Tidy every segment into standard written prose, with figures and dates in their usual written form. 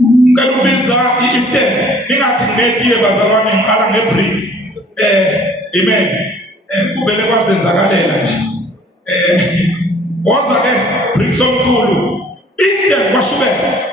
Ngicela ukubiza i-Eastern ningathi nginetiye bazalwane ngiqala nge-bricks. Amen. Kuvele kwazenzakalela nje. Woza ke bricks omkhulu. Eastern kwashubela.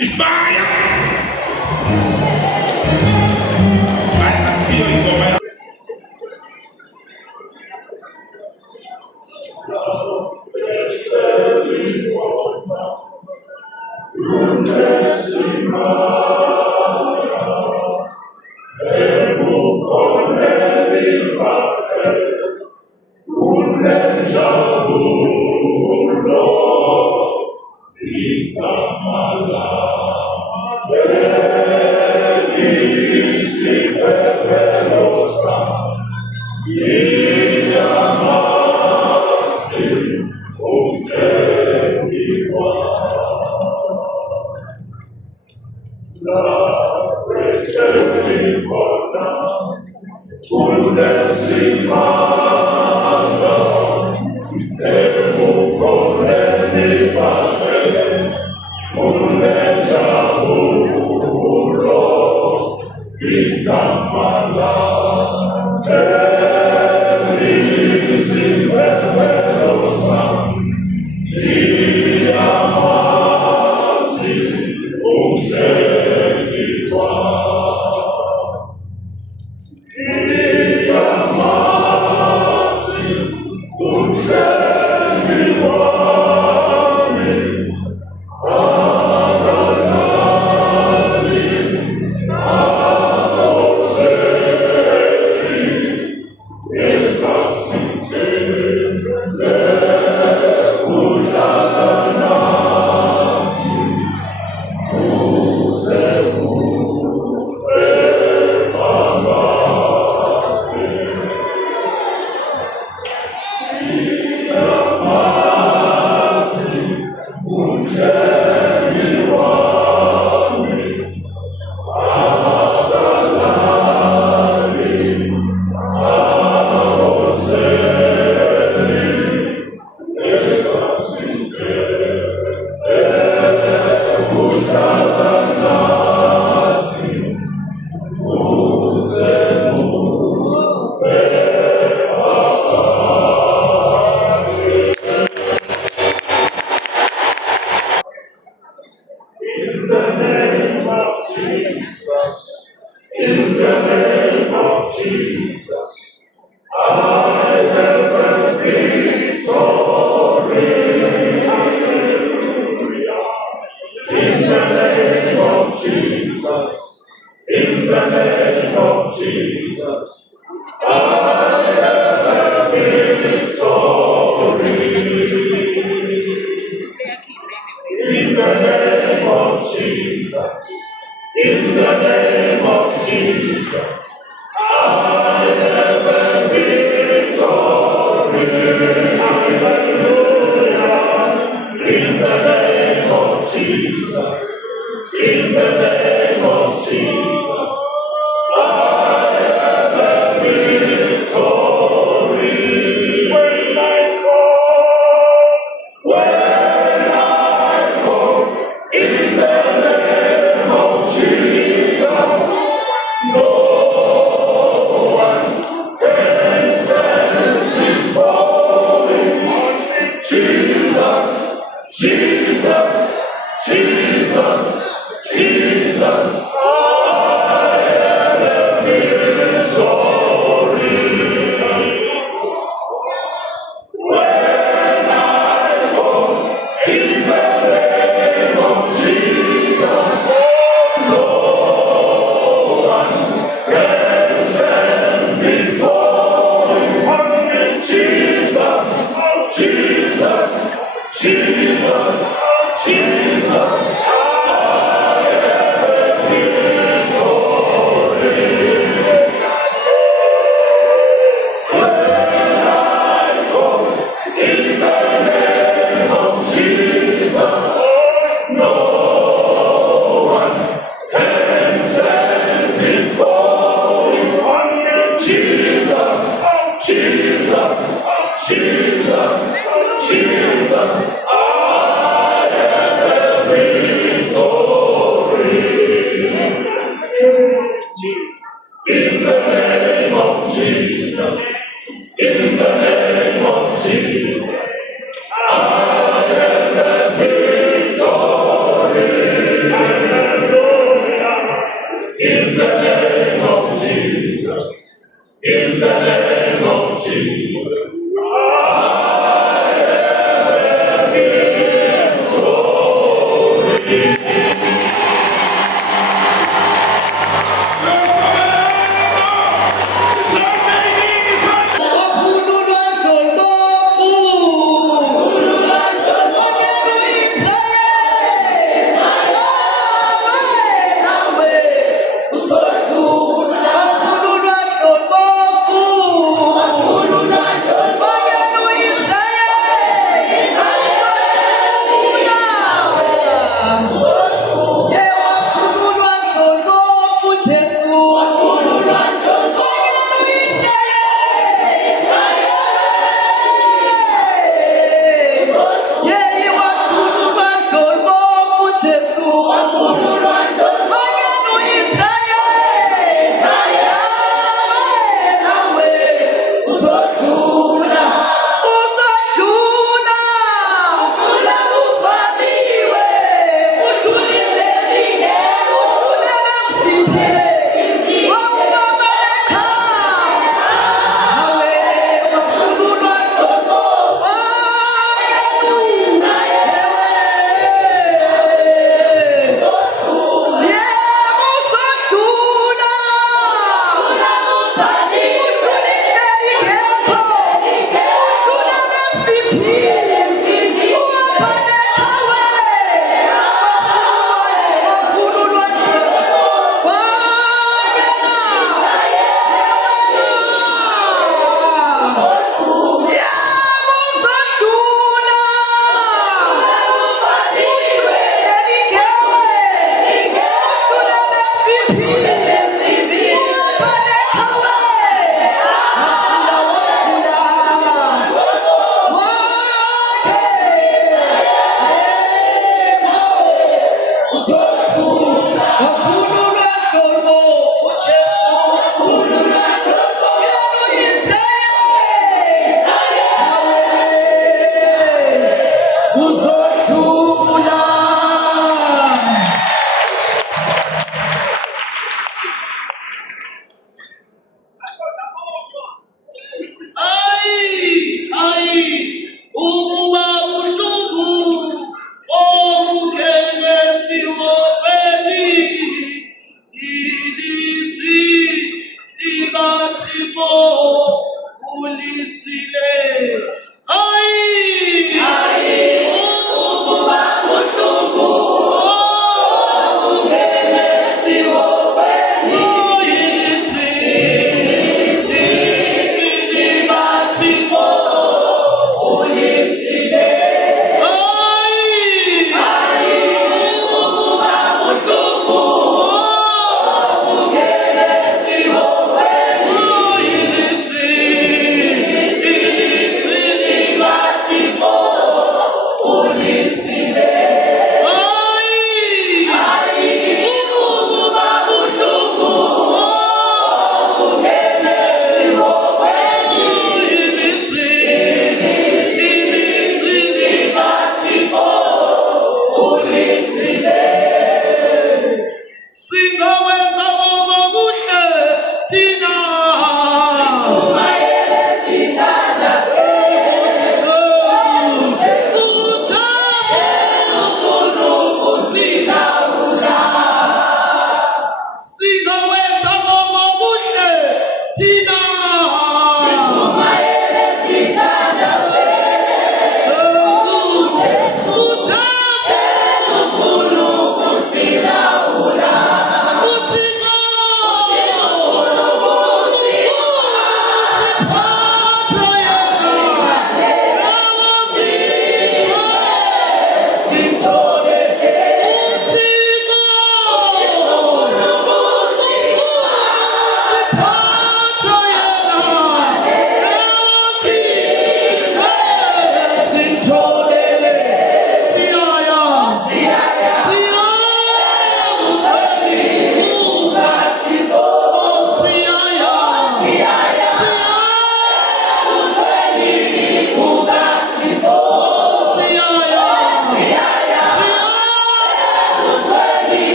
It's fire. I can see you in the fire.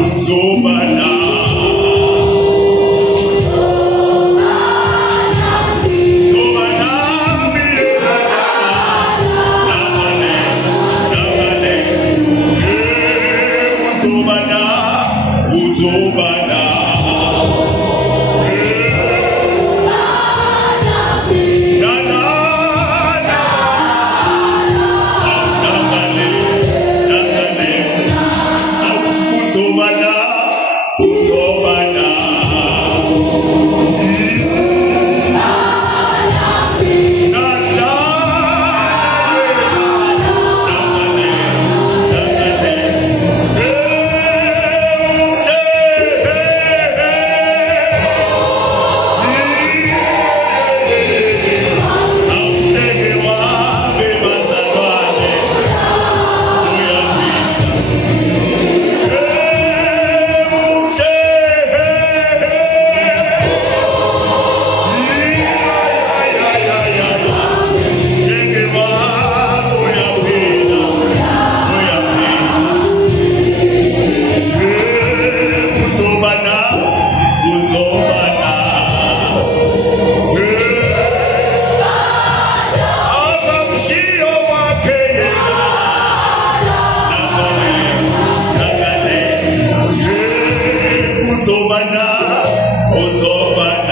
uzobana. Uzobana.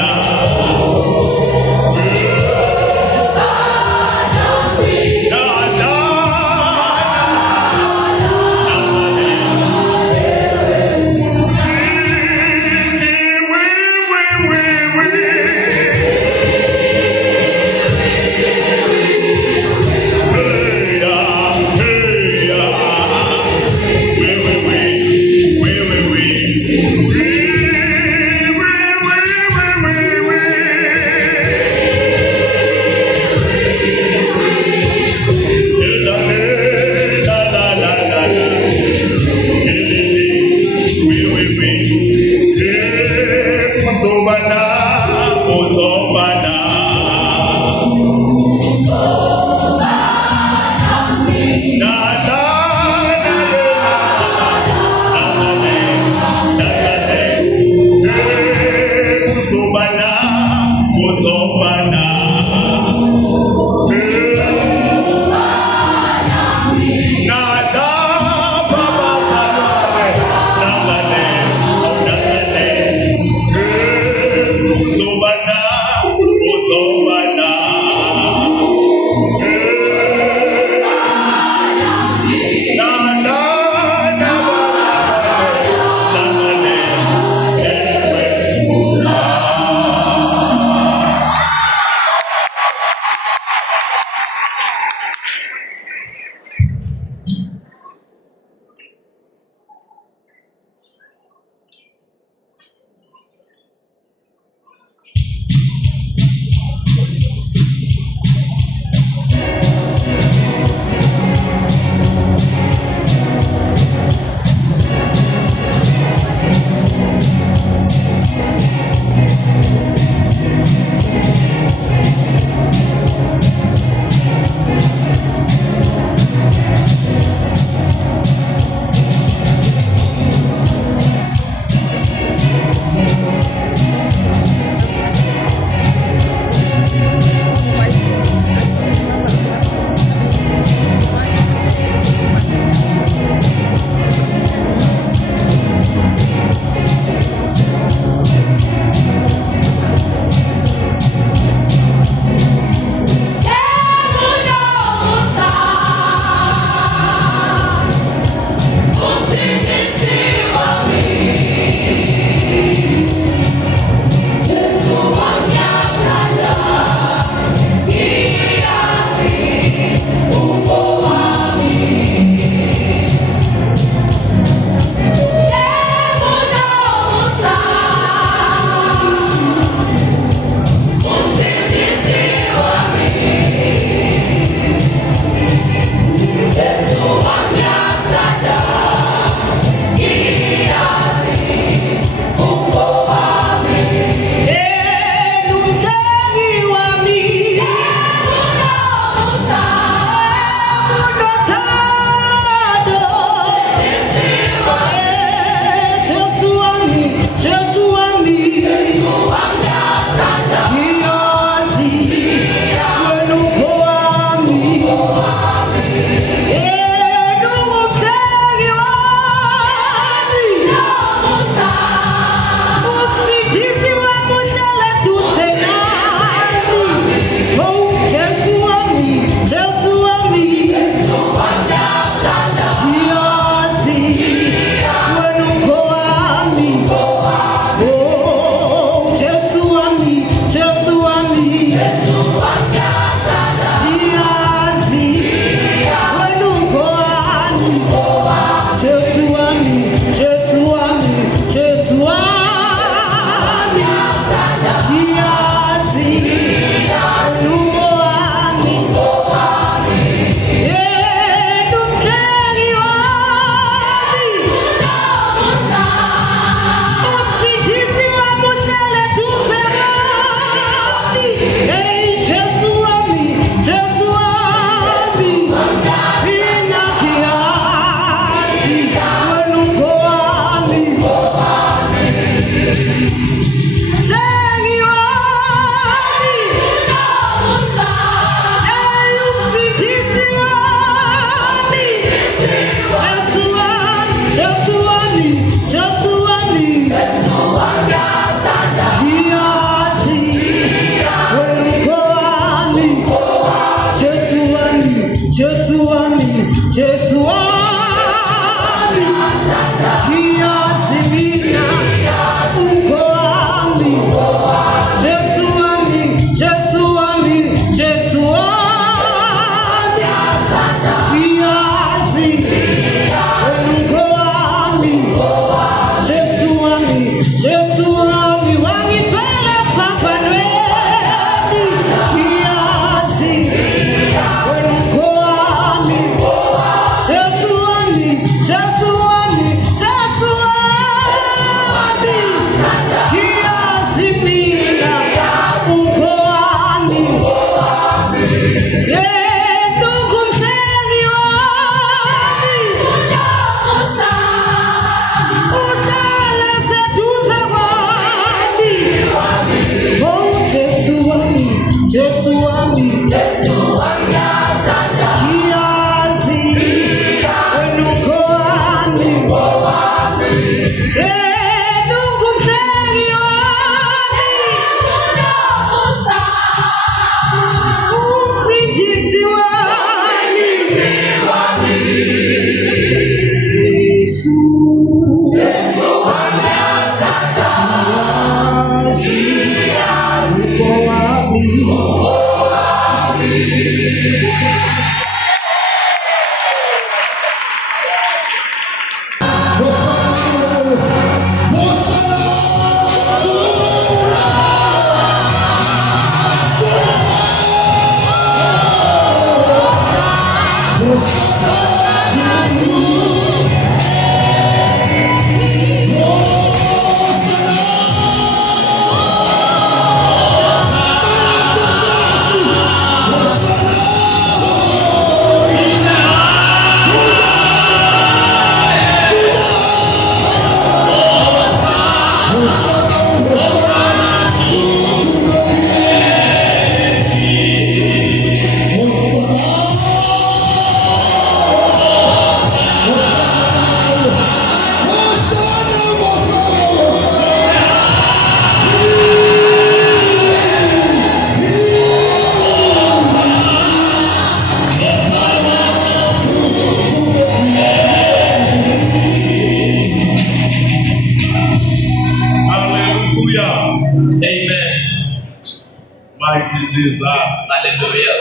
Mighty Jesus. Hallelujah.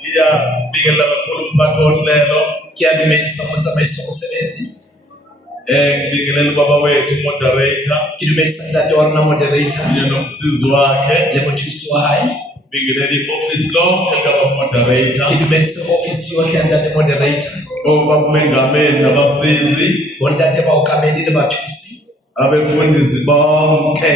Ngiyabingelela kakhulu umphathi wohlelo. Ngiyadumedisa umtsamaiso mosebetsi. Ngibingelela ubaba wethu moderator. Ke dumedisa ntate wa rona moderator. Nomsizi wakhe. Le mothusi wa hae. Ngibingelela i-office lonke likaba moderator. Ke dumedisa office yohle ya ntate moderator. Obakumengameli nabasizi. Bontate baokamedi le bathusi. Abefundisi bonke.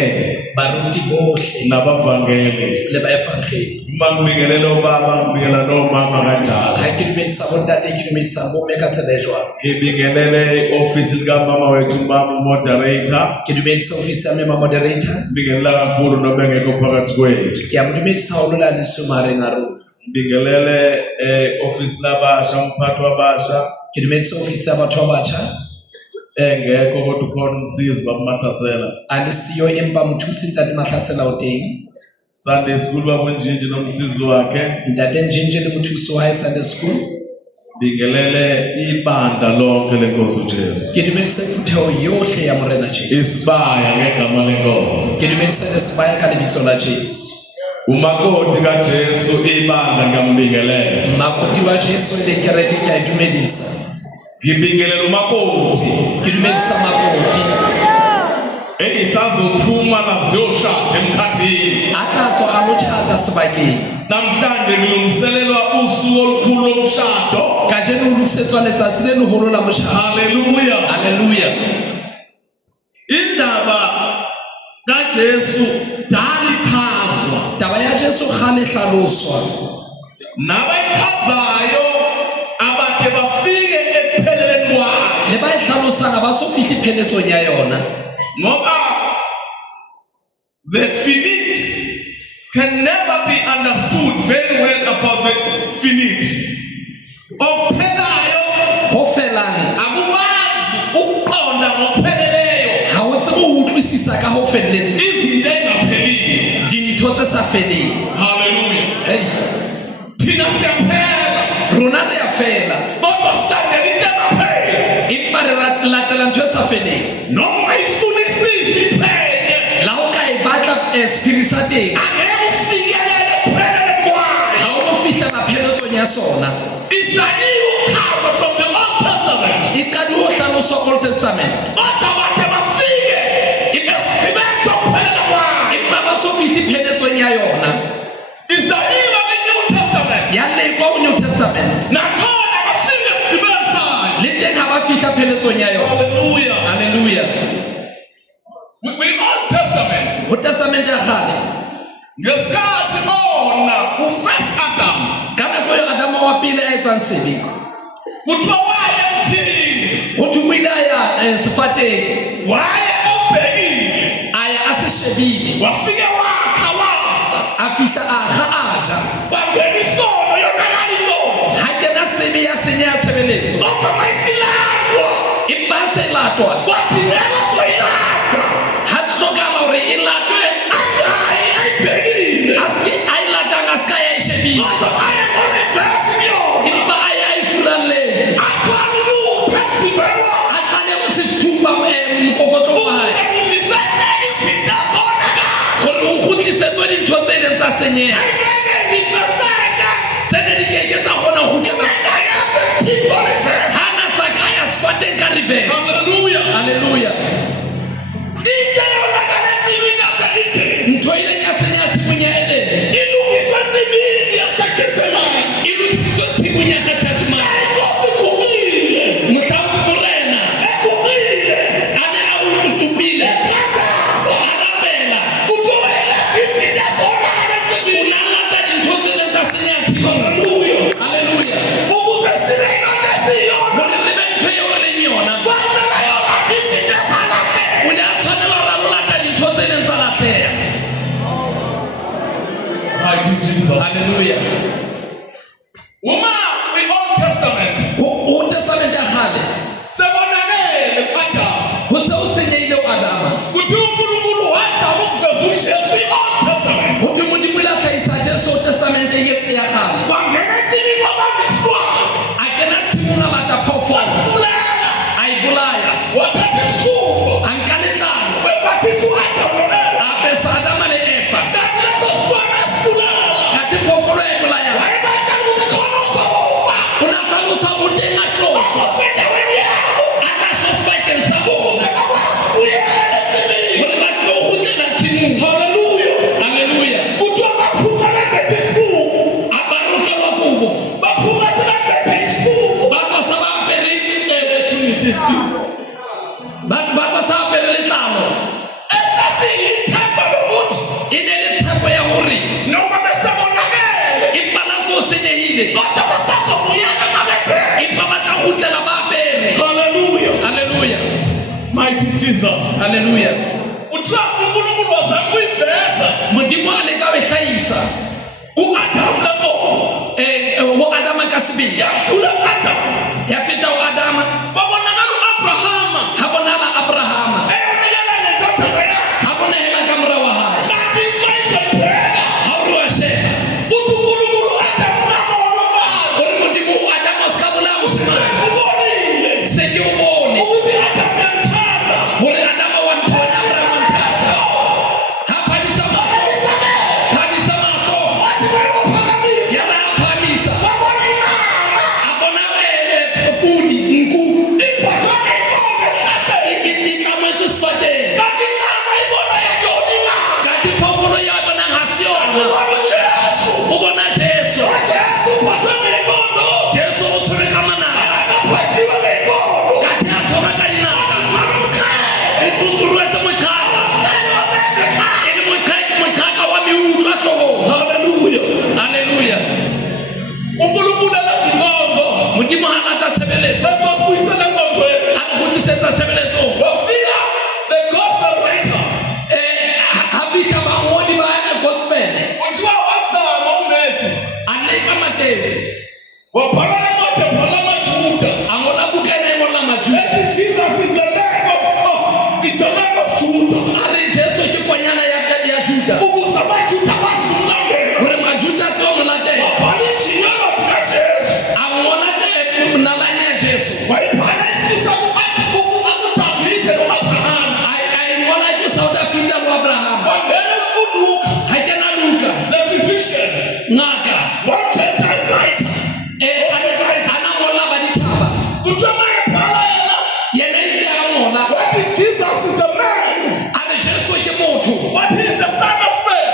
Baruti bohle. Nabavangeli. Le baevangeli. Uma ngibingelela ubaba ngibingelela nomama kanjalo. Ha ke dumedisa bontate ke dumedisa bomme ka tsela e jwalo. Ngibingelele i-office likamama wethu ubaba moderator. Ke dumedisa office ya mema moderator. Ngibingelela kakhulu noma ngekho phakathi kwethu. Ke amdumedisa haholo le somareng a rona. Ngibingelele office labasha umphathi wabasha. Ke dumedisa office ya batho ba batjha. Engekho kodwa ukhona umsizi babamahlasela. Alisiyo empa mothusi ntate Mahlasela o teng. Sunday school babonjinji nomsizi wakhe. Ntate Njinji le mothusi wa hae Sunday school. Ngibingelele ibandla lonke lenkosi uJesu. Ke dumedisa phutheo yohle ya morena Jesu. Isibaya ngegama lenkosi. Ke dumedisa le sebaya ka lebitso la Jesu. Umakoti kaJesu ibandla ngiyambingelela. Makoti wa Jesu le kereke ke a dumedisa. Ngibingelela umakoti. Ke dumedisa makoti. Isazophuma naziyoshada emkhathini. Atlatswa a lotshata sebakeng. Namhlanje ngilungiselelwa usuku olukhulu lomshado. Kajeno o lokisetswa letsatsi le leholo la moshado. Hallelujah. Hallelujah. Indaba kaJesu dali ikhazwa. Taba ya Jesu kgale hlaloswa. Nabayikhazayo abade bafike ekupheleleni kwayo. Le ba e hlalosang ba so fihle pheletsong ya yona. Ngoba the finite can never be understood very well about the finite. Okuphelayo Ho felang akukwazi ukuqonda ngokupheleleyo. ha o tsebe ho utlwisisa ka ho felletse. Izinto engaphelile. Dintho tse sa feleng. Hallelujah. Hey, Thina siyaphela. rona re a fela. Kodwa standard into engapheli. Empa re latela ntho e sa feleng. Noma ifunisile iphele. La ho ka e batla spirit sa teng. Angeke ufikelele ekupheleleni kwayo. Ha o no fihla mapheletsong ya sona. It's a new cover from the Old Testament. E qadiwe ho hlaloswa Old Testament. Kodwa bade bafike fihle pheletsong ya yona izaliwa kwi-New Testament. ya lekwa ho New Testament Nakhona bafika esigqibeni sayo. le teng ha ba fihla pheletsong ya yona. Hallelujah. Haleluya. We Old Testament. Ho Testament ya kgale Ngesikhathi ona u-first Adam ka nako eo Adama wa pele a etsang sebe kuthiwa waya emthini, ho thwe o ile a ya sefateng waya ewubhekile, a ya a se shebile wafike wakha wafa, a fihla a kga a ja kwangena isono yonakala intombi. ha kena sebe ya senyeha tshebeletso Kodwa mayisilandwa empa ha se latwa kwathi ngeke zoyilandwa ha hlokala hore e latwe angayi ayibhekile, a ske a e latang a ska ya e shebile kodwa aye ngo-reverse kuyona, empa a ya e furalletse athwale ulutho emzimbeni wakhe a qale ho se thumba mokokotlong wa hae ukuze kudifeseke izinto zonakala. hore ho kgutlisetswe dintho tse neng tsa senyeha Angeke ngifeseke tse ne di keke tsa kgona ho kgutlela mina yami emthini ngo-reverse. ha na sa ka ya sefateng ka reverse. Hallelujah. Haleluya. Into eyonakala ensimini yase-Eden Ntho ile ya senyeha tshimong ya Edene ilungiswe ensimini yaseGetsemane. e lokisitswe tshimong ya Gethsemane. Inkosi igugile, Mohla morena egugile, a ne a o tupile ethandaza, a rapela kuthiwa yilapho izinto ezonakala o ensimini. na lata dintho tse neng tsa senyeha tshimong. Hallelujah. Haleluya. Ukuze sibe yinto esiyona, Hore re be ntho eo re leng yona kwamele yolanda izinto ezalahleka. o ne a tshwanela hore a lo lata dintho tse neng tsa lahleha. Mighty Jesus. Haleluya. Uma kwi-Old Testament Ho Testament ya kgale sebonakele Adam ho se ho senyehile ho Adama kuthi uNkulunkulu wazama ukuveza uJesu kwi-Old Testament. ho thwe Modimo o ile a hlahisa Jesu ho Testamenteng ya kgale Wangena ensimini wabamba isilwane, a kena tshimong a lata phoofolo wasibulela, a e bolaya wathatha isikhumba, a nka letlalo wembathisa u-Adam no-Eva. a apesa Adama le Eva Kanti leso silwane asibulela kati phoofolo e bolayang wayebatshela ukuthi khona uzofa, o ne a hlalosa ho teng a tloso uzofa endaweni yabo a tla hlwa sebakeng sa ukuze bona bakwazi ukubuyela ensimini. hore ba tsebe ho kgutlela tshimong. Hallelujah. Haleluya. Kuthiwa baphuma bembethe isibuko, A ba rokelwa kobo baphuma sebembethe isibuko. ba tswa sa ba apere ba tswa sa apere letlalo Esasiyithemba lokuthi e ne le tshepo ya hore noma besebonakele empa la so senyehile kodwa basazobuyela mabebheke. empa ba tla kgutlela ba apere. Hallelujah. Haleluya. Mighty Jesus. Haleluya. Kuthiwa uNkulunkulu wazama ukuyiveza Modimo a leka ho e hlahisa u-Adam lenkosi, ho Adama ka sebele yahlula u-Adam, ya feta ho Adama kwabonakala u-Abrahama ha bonahala Abrahama eyonikela nendodana yakhe. ha bonahela ka mora wa hae. Kanti mayizobheka Ha o re wa sheba uthi uNkulunkulu u-Adam unamono mfana, hore Modimo o Adama se ka bolaya moshemane ubonile se ke o bone ukuthi u-Adam uyamthanda. hore Adama wa mthanda Abrahama mthanda. Ha phamisa mahlo phamisa mahlo Wathi bayophakamisa, ya ba a phamisa wabona inqama a bona pudi nku iphathwa ngey'nkomo ehlahleni. e tlametswe sefateng Kanti inqama ibona yayona inqama. kati phoofolo ya bonang ha se yona. Ubona uJesu, O bona Jesu uJesu uphathwe ngey'mpondo, Jesu o tshwere ka manaka akaphathiwe ngey'mpondo. kati a tshwara ka dinaka Umkhaya, e puturuetse moqhaka umkhaya wamehlo ekhaya. e le moqhaka wa meutlwa hloohong. Hallelujah. Haleluya. uNkulunkulu alanda inkonzo, Modimo ha lata tshebeletso sesosibuyisela enkonzweni. a re kgutlisetsa tshebeletsong. Wafika the gospel writers, Ha fihla bangodi ba gospel kuthiwa wazama uNefi, a leka matebe wabhala incwadi ebhala amaJuda a ngola buka ena e ngola Majuda ethi Jesus is the Lamb of Judah, a re Jesu ke konyana ya Juda ukuze amaJuda bazi ukumlandela. hore Majuda a tsebe ho mo latela. Wabhala injilology kaJesu, A ngola nalane ya Jesu wayibhala isisa kuDavide no-Abrahama. a e ngola e tlosa ho Dafita le ho Abrahama. Wangena uLuka, Ha kena Luka the physician, ngaka one Gentile writer. a na ngola baditjhaba Kuthiwa mayebhala yena, yena itse a ngola wathi Jesus is the man, a re Jesu ke motho but he is the son of man.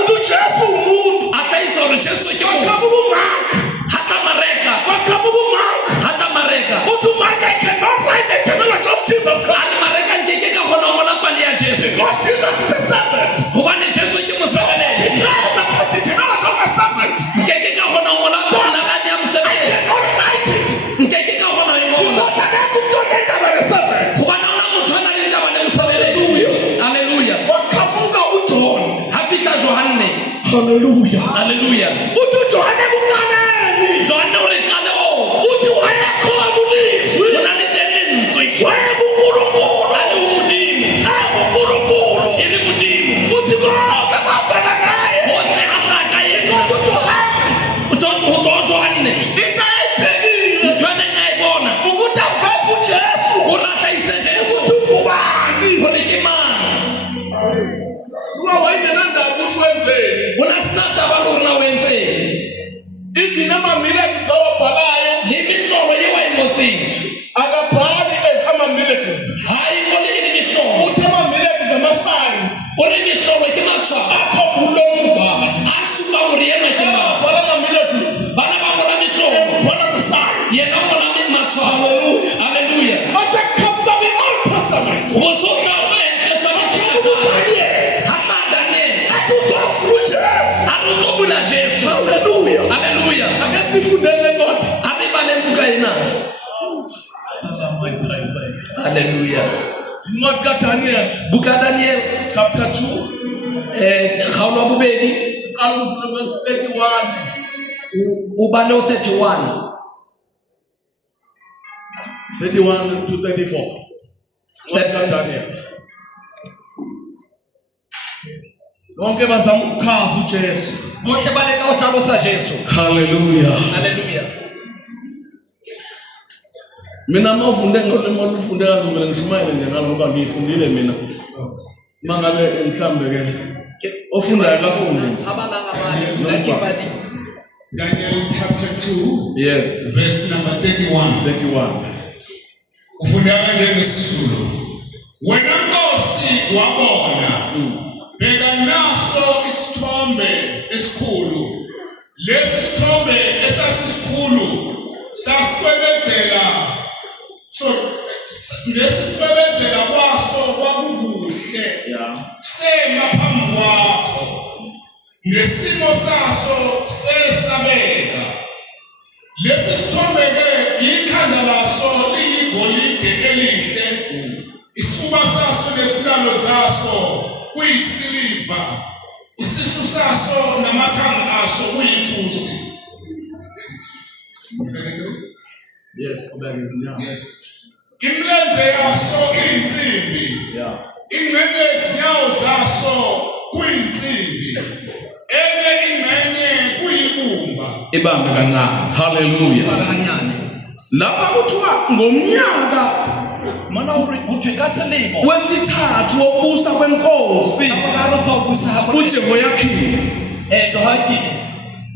ukuthi uJesu umuntu. a tlhaisa gore Jesu ke Wa motho. kabuku Mark. Ha tla Mareka, Wa kabuku Mark. ha tla Mareka. Uthi Mark I cannot write the genealogy of Jesus A Christ re Mareka nkeke ka kgona ho ngola pale ya Jesu. because Jesus is a servant. Hobane Jesu ke He mosebeledi. cares about the genealogy of a servant. Nkeke ka kgona ho ngola pale ya I mosebeledi. cannot write it Nkeke ka kgona ho e ngola. because I never could get about a servant. Hobane hona motho a nang le taba le mosebeledi. Haleluya. Wa kabuka uJohn. Ha fihla Johane. Hallelujah. Haleluya. Uthi uJohane kuqaleni. Johane o re qale o. Uthi wayekhona ulizwi. Ho na le teng lentswe. WayeNguNkulunkulu. A le ho Modimo. NguNkulunkulu. E le Modimo. Uthi konke kwavela ngaye. Hohle ha hlaka yena. Because uJohane Ho tlo Johane. into ayibhekile Ntho e neng a e bona. ukuthi aveze uJesu Hore a hlahise Jesu. ukuthi ungubani. Hore ke mang. Uma wayengenandaba ukuthi wenzeni. O na sena taba le hore na o entseng. Even ama-miracles awabhalayo Le mehlolo eo a e ngotseng. akabhali as ama-miracles. Ha e ngole e le mehlolo. Uthi ama-miracles ama-signs O re mehlolo ke matshwao. akhombula ongubani. A supang hore yena ke mang. Abhala ama-miracles Bana ba ngola mehlolo. ekubhala the-signs. Yena o ngola matshwao. Haleluya. Masekhampa kwi-Old Testament. Ho so hlapa Testament ya kgale. UDaniel Ha hlaka Daniel. athi uzofuna uJesu. A re tlo bula Jesu. Hallelujah. Haleluya. Ake sifundele kodwa. A re baleng buka ena. Haleluya. Incwadi kaDaniel Buka Daniel chapter 2 kgaolo wa bobedi verse 31. o bale o 31. 31 to 34. Incwadi kaDaniel. Bonke bazama ukuchaza uJesu. Bohle ba leka ho hlalosa Jesu. Hallelujah. Haleluya. Mina mafunde ngolimi olufunde ngivele ngishumayele nje ngoba ngifundile mina. Mangabe mhlambe ke ofundayo akafunde. Daniel chapter 2, Yes. verse number 31. 31. Ufunda kanje ngesizulu. Wena Nkosi wabona, bheka naso isithombe esikhulu. Lesi sithombe esasisikhulu sasicwebezela. So lesicwebezela kwaso kwakukuhle. Yeah. Sema phambi kwakho. Nesimo saso sesabeka. Lesi sithombe ke ikhanda laso liyigolide elihle. Isifuba saso nesilalo zaso kuyisiliva. Isisu saso namathanga aso kuyithusi. Yes, kubeka izinyawo. Yes. Imlenze yaso iyinsimbi. Yeah. Ingxenye yezinyawo zaso kuyinsimbi. Enye ingxenye kuyibumba. Ibambe kancane. Hallelujah. Hanyane. Lapha kuthiwa ngomnyaka Mona o re ho thwe ka selemo. wesithathu wokubusa kwenkosi Ka sa o busa ha uJehoyakhini. Jehoiakim.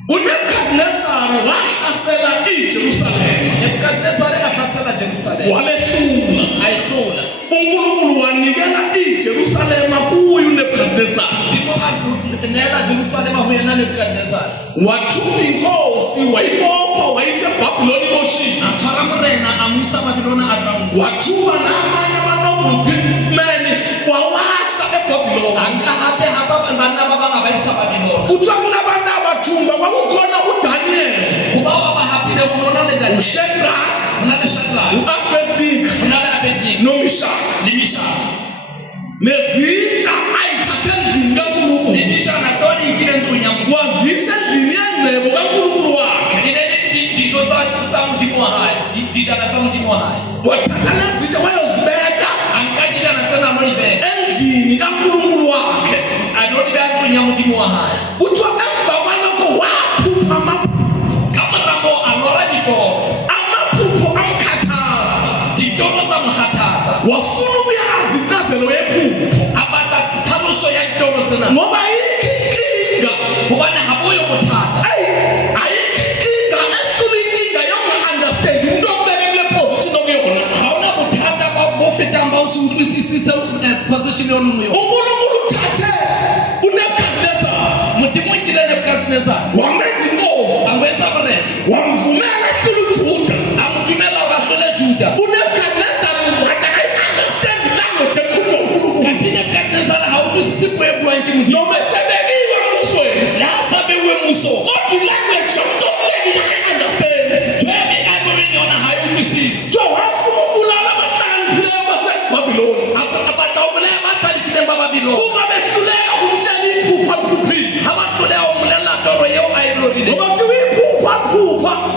uNebukadnezari wahlasela iJerusalema Nebukadnezar a hlasela Jerusalem. walehlula. Ayihlola. uNkulunkulu wanikela iJerusalema kuyo uNebukadnezari. Ndipo a nela Jerusalem ho yena Nebukadnezar. Wathuma inkosi wayibopha wayisebhabhiloni boshini. A tshwara morena a mo isa Babilona a tlang. Wathuma namanye abanobulumeni wawasa eBhabhiloni. A nka hape hapa banna ba bang ba isa Babilona. Kuthiwa kunabantu abathumba kwakukhona uDaniel, Ho ba ba hapile ho lona le Daniel. uShadrach, Hona le Shadrach. u-Abednego Hona le Abednego. noMeshaki. Le Meshach. Nezitsha ayithathe endlini kaNkulunkulu Le dijana tseo di nkileng ntlong ya motho. wazisa endlini yengcebo kaNkulunkulu wakhe. E ne le dijo tsa Modimo wa hae. Dijana tsa Modimo wa hae. Wathatha lezitsha wayozibeka A nka dijana tsena mo di beha. endlini kaNkulunkulu wakhe. A lo di beha ntlong ya Modimo wa hae. Kuthiwa emva kwalokho waphupha amaphupho. Ka mora moo a lora ditoro. Amaphupho amkhathaza. Ditoro tsa mo kgathatsa. Wafuna ukuyazi incazelo yephupho A batla tlhaloso ya ditoro tsena. ngoba ayikho inkinga. Hobane ha boyo bothata. Ayikho inkinga ehlula inkinga yonga-understand umuntu okubeke kule position okuyona. Ha hona bothata bo fetang ba o se utlwisise position eo leng ho yona. uNkulunkulu uthathe uNebukadnezari muti mwingine Nebukadnezar wamenza inkosi, angwenza bare wamvumela ehlule uJuda, amutumela ukahlole Juda. uNebukadnezar wada understand language ekhuluma uNkulunkulu. Kati Nebukadnezar hawuzwisisi kwebwa inkimuti Noma sebekiwe embusweni, la sabewe muso kodwa ilanguage yomuntu omningi understand. twebi abonyona hayuzwisisi Jo wafuna ukubulala abahlakaniphile baseBhabhiloni. abatawubule abahlalisile eBabiloni Uma behluleka ukumtshela iphupha aliphuphile. abahlule umlela toro yeo ayilorile Ngoba kuthiwa iphupha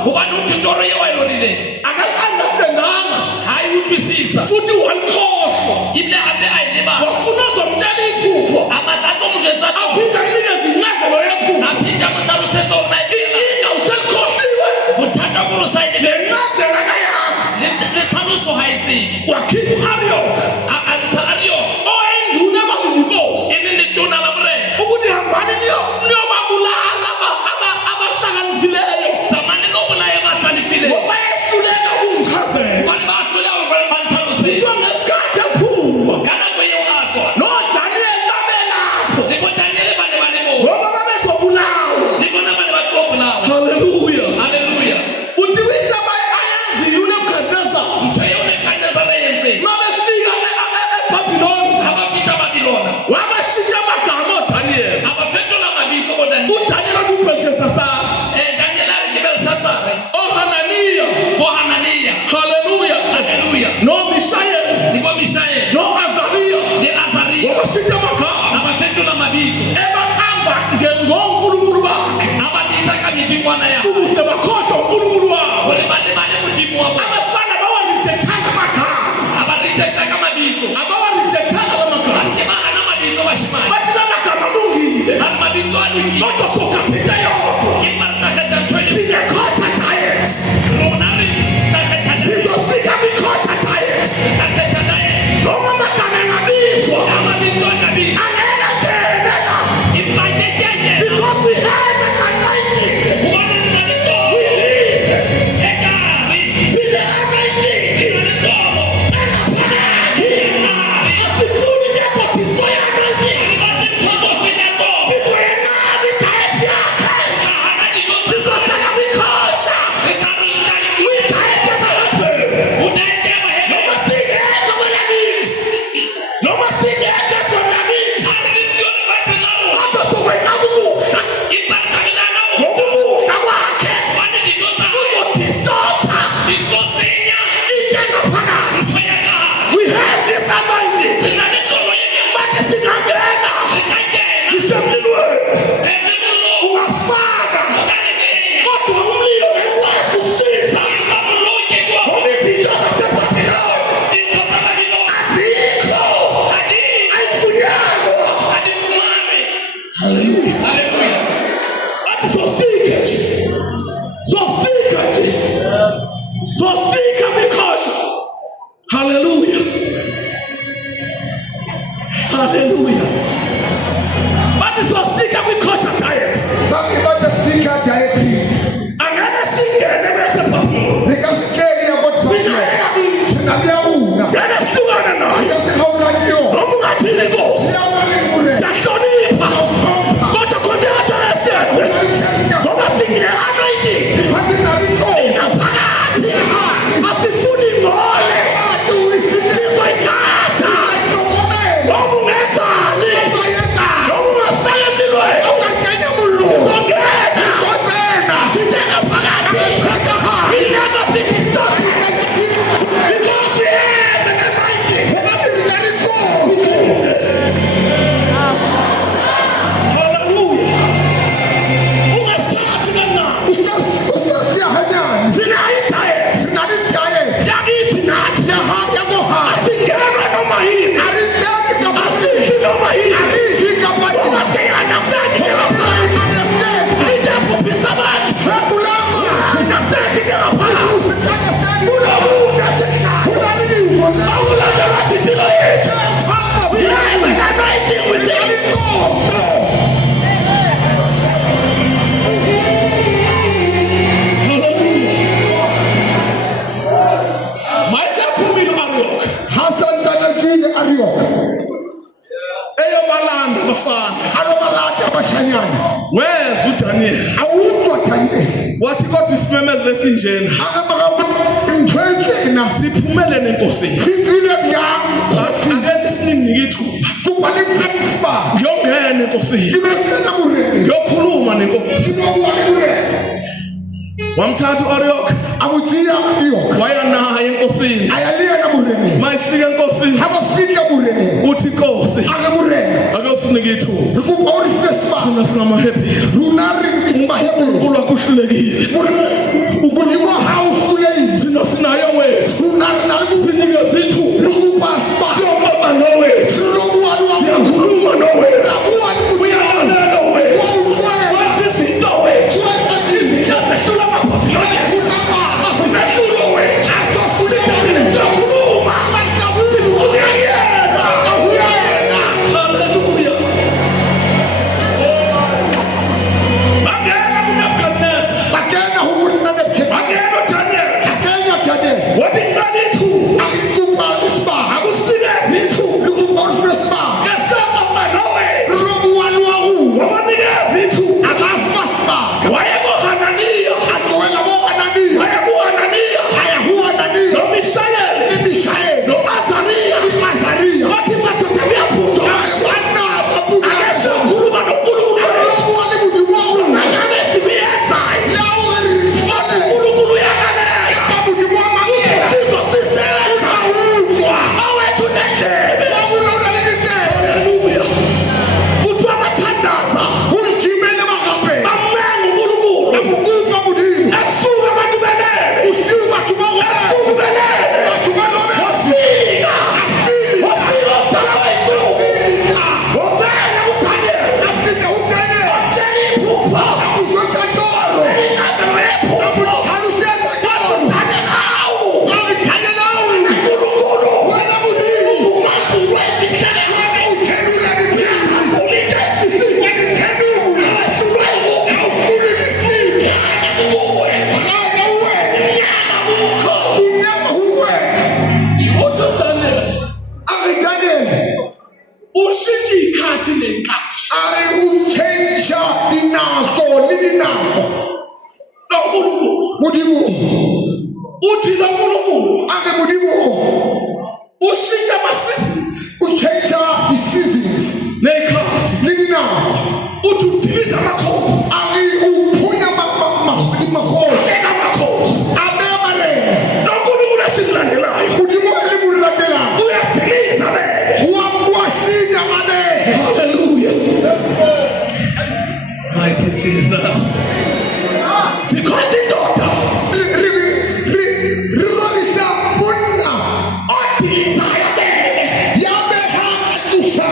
kuba nuthi toro yeo ayilorile akayi-understandanga hayuzwisisa futhi walikhohlwa. ibile abe ayiliba Wafuna uzomtshela iphupho abathatha umjenza aphinde akunikeze incazelo yephupho. aphinda amhlalusezo Inkinga uselikhohliwe, uthatha kurusayile le ncazelo akayazi. lethaluso hayitsibi Wakhipha u-Arioch antsariyo oyinduna yabangunikosi ibilituna lamurena ukuthi hambani niyobabulala abahlakaniphileyo. zamani nobulaye abahlalifile Ngoba yehluleka ukungichazela. bani bahlule banthaluse Kuthiwa ngesikhathi ephuma kana kweyewatswa noDaniel babelapho nikotanyele bane balimo ngoba babezobulawa. nikona bane batrobulawa Haleluya. haleluya Uthiwa into ayenzile uNebukadnezar mtheyone kanezana yenze mabefika eBhabhiloni abafisa babilona wabashintsha amagama oDaniel. abafetola mabitso kodani uDaniel uBelteshazzar, daniel ari ke belshazzar oHananiya, bohananiya haleluya, haleluya noMishayeli, nibo mishaye noAzariya ni azariya wabashintsha amagama abafetola mabitso ebaqamba ngonkulunkulu bakhe ababitsa kamiti mwana ya ukuze bakhohlwe uNkulunkulu wabo. gore bane bane mudimu wabo Abafana bawarijectanga amagama, abarisheka kamabitso abawarijectanga la magama, baske bahana mabitso bashimani bathi la magama alungile, hari mabitso alungi kodwa sokaphinde yodwa. imartaheta ntwele Sinekhosa diet, ronari taheta sizofika kwikhosa diet. taheta naye Noma amagama engabizwa amabitso akabitso angeke angene la, impaiteteje because we have an anointing. ubona ninalitso We live. ekari Sine anointing ninalitso engaphakathi. Asifuni ngekho destroy anointing. ibati mthoto sinetso Sizoyenqaba i-diet yakhe. kahana dizotsa Sizohlala kwikhosa. ekari itali Kwi-diet yaseHebrew. unaite bahebe Noma singekho kwelakithi, noma singekho ezweni lakithi, arisioni fasinalo kodwa sokwenqaba ukudla. ipartabilana Ngokukudla kwakhe wani dizotsa uzodistort-a inkosinya into engaphakathi. mfayakahari We have this anointing. ninalitso loyeke Bathi singangena ikayitena isemlilweni, emlimulo ungafaka, ukaletenya kodwa umlilo ngekwazi ukusiza. ibabuloke kwa Ngoba izinto zaseBhabhiloni dizotsa babilo azikho, adi ayifunyanwa. adifumane Haleluya. haleluya Bathi sostika nje, sostika nje, sostika kwikhosa. Haleluya. Haleluya. Bathi sostika kwikhosa diet. Bakibata stika dieti. Angeke singene kweseBhabhiloni. Rikasikeli ya bot sabia. Singayeka kithi. Sinalia una. Ngeke sihlukane nayo. Rikasihaula nyo. Noma ungathini inkosi, Siyamali mure. siyahlonipha, kodwa khona into esiyenze ngoba singine anointing Hadi nariko. ingaphakathi. Asifuni ingcole, sizoyigada. Noma ungenzani, noma ungahlala emlilweni, sizongena. wezwa uDaniel awuzwa Daniel wathi kodwa isimemezelo esinjena ngithwetshena siphumelele enkosini sithile byam ake sininike ithuba kuba nimfemfa yongena enkosini ibesena mureni yokhuluma nenkosi sinokuwani mureni wamthatha uArioch amutsiya iyo waya naye enkosini ayaliya na mureni mayifika enkosini habafika mureni uthi inkosi ake mureni ake usinike ithuba kuba urifesfa thina singamaHebheru lunari mahebulu ulakuhlulekile ubuniwa hawuhluleki thina sinayo wethu lunari sinike zithuba ukupasba siyobaba nowethu siyakhuluma nowethu uyalala nowethu wathi izinto wethu izinto zehlula amaBhabhiloni asinahlulo wethu siyakhuluma sifuna yena haleluya bangena kuNebukadneza bakena humulina nebukadneza bangena uDaniel akenya Daniel wathi ngicela ithuba akukuba isba akusinikeze ithuba lukuba urifesfa ngesababa nowethu robuwalwa u wabanikeza ithuba abafasba wayekoHananiya atowela bo ananiya wayekoHananiya ayahuananiya noMishayeli imishayeli noAzariya Azariya wathi madoda kuyaphutshwa manje wana kabuka ake siyokhuluma noNkulunkulu wethu robuwali budiwawu angabe sibi-exile lawo erifale uNkulunkulu uyalalela kabudiwama isizwe sisebenza awethu nendlebe haleluya kuthi wabathandaza Unjimele magabe bamenga uNkulunkulu akukupa budimu ebusuku abantu belele usiwa tubawe ebusuku belele tubalome wafika umdala wethu wavela kuDaniel afika ugane watshela iphupho uzweka toro inkazelo yephupho haluseka toro Daniel awu ayithayelau uNkulunkulu wena budimu uNkulunkulu wefihlele wena uthelula liphisa ulike esifile wena thelula awehlulwe yikuko awufulilisile kuwe aka uwena nyama kukho unyama uwena uthi uDaniel Daniel ushintshe ikhathi nenkathi ari uchenja inako lininako noNkulunkulu mudimu uthi noNkulunkulu ake mudimu ushintshe ama-seasons uchenja the-seasons nekhathi lininako uthi udilize amakhosi ari uphunya mahosi asheka amakhosi abe amarena noNkulunkulu esimlandelayo mudimu elimulatela uyadiliza beke wasinya abe haleluya mighty Jesus sikhonza indoda rirorisa munna odilizayo beke yabeha atusha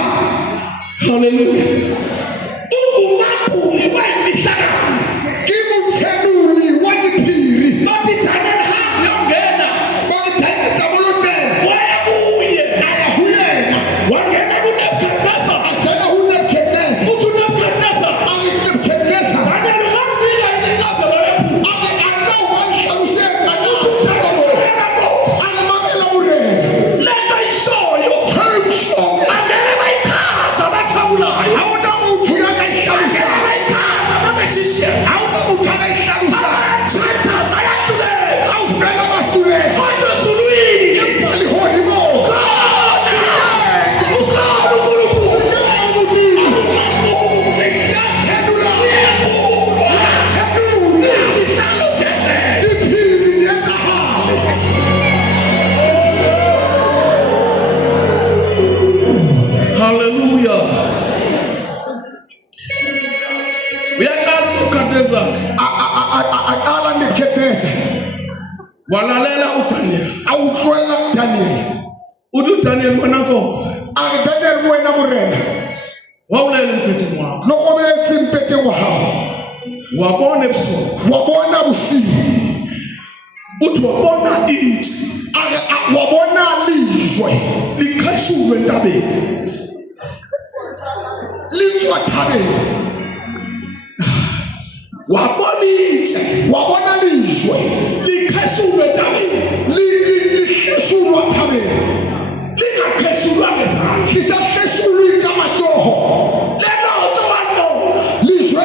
haleluya ungumabhuli wemfihlakalo kimutheluli wadiphiri nothi Daniel hambe uyongena bakuthengetamulotela wayebuye ayahuyena wangena kuNebukadneza atena hunebukadneza uthi uNebukadneza angibukadneza Daniel umambika inkazelo yephupho anawalhaluseka na uthakobela nkosi angamamela murena lento ayishoyo themshoke angeke bayichaza abathawulayo awuna muthu yakayihlalisa angeke bayichaza abamagician awuna muthu akayihlalisa abathandaza ayahluleka awufela bahluleka kodwa ezulwini alihodimo ukhona uNkulunkulu yathelula yembulwa yathelula izihlalo zezele iphiri liyenzahale haleluya uyaqala uNebukadneza aqala nebukadneza walalela uDaniel awuhlwela Daniel uthi uDaniel wena nkosi ake Daniel wena murena wawulela embhedeni wakho nokobetsi mpeteng wa gago wabona ebusuku wabona bosigo uthi wabona itshe wabona lizwe likhashulwe entabeni litswa thabeng wabona itshe wabona lizwe likhashulwe entabeni lihlesulwa thabeng lingakheshulwa ngezandla lisahleshulwe ikamasoho lenoto walibona lizwe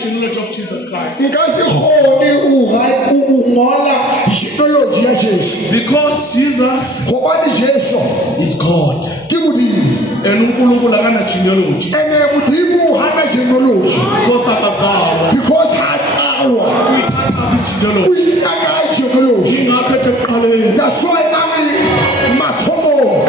genealogy of Jesus Christ. nka se kgone o ngola genealogy ya Jesu Because Jesus gobane Jesu is God. ke modimo And uNkulunkulu akana genealogy. ene modimo hana genealogy Because akazalwa. because ha tsalwa Uyithatha o genealogy. itse ka genealogy. Ingakho ekuqaleni That's why mathomo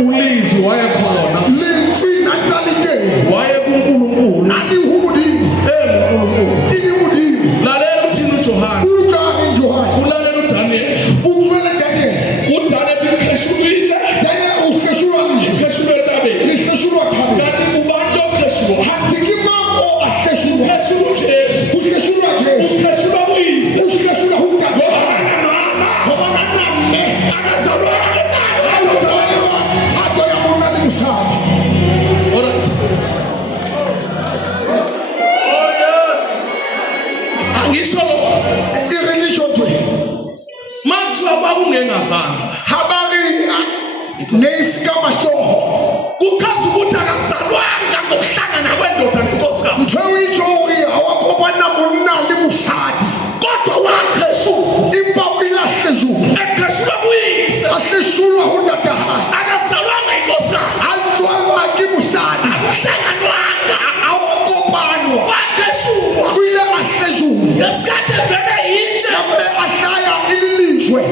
uLizwi wayekhona. lentswe natsalite WayekuNkulunkulu. nani humudimo EnguNkulunkulu. ini modimo Lalela uthini uJohane. ukare Johane Ulalela uDaniel. ukwele Daniel uDaniel bikheshulwitshe. Daniel ukheshulwa lisho Kheshulwe entabeni. likheshulwa thabeni Kanti ubani okheshulwa? hathiki mako akheshulwa Ukheshulwa uJesu. ukheshulwa Jesu Ukheshulwa uyise. ukheshulwa humdaba Ngoba mama ngobana namme akazalwa ngentando. awuzalwa thato ya mona le mosadi Alright. Angisho lokho. irengisho twe Mathiwa kwakungengazandla. habari neisika masoho Kuchaza ukuthi akazalwanga ngokuhlangana kwendoda nenkosikazi. ntho itsho hore awakopana monna le mosadi Kodwa wakheshulwa. empa o ile ahlejulwa Ekheshulwa kuyise. ahleshulwa ho ntatahae Akazalwanga inkosikazi. a tswalwa ke mosadi Akuhlanganwanga. awakopanwa Wakheshulwa. o ile ahlejulwa Ngesikhathi evele yintshe. nabe ahlaya e le lejwe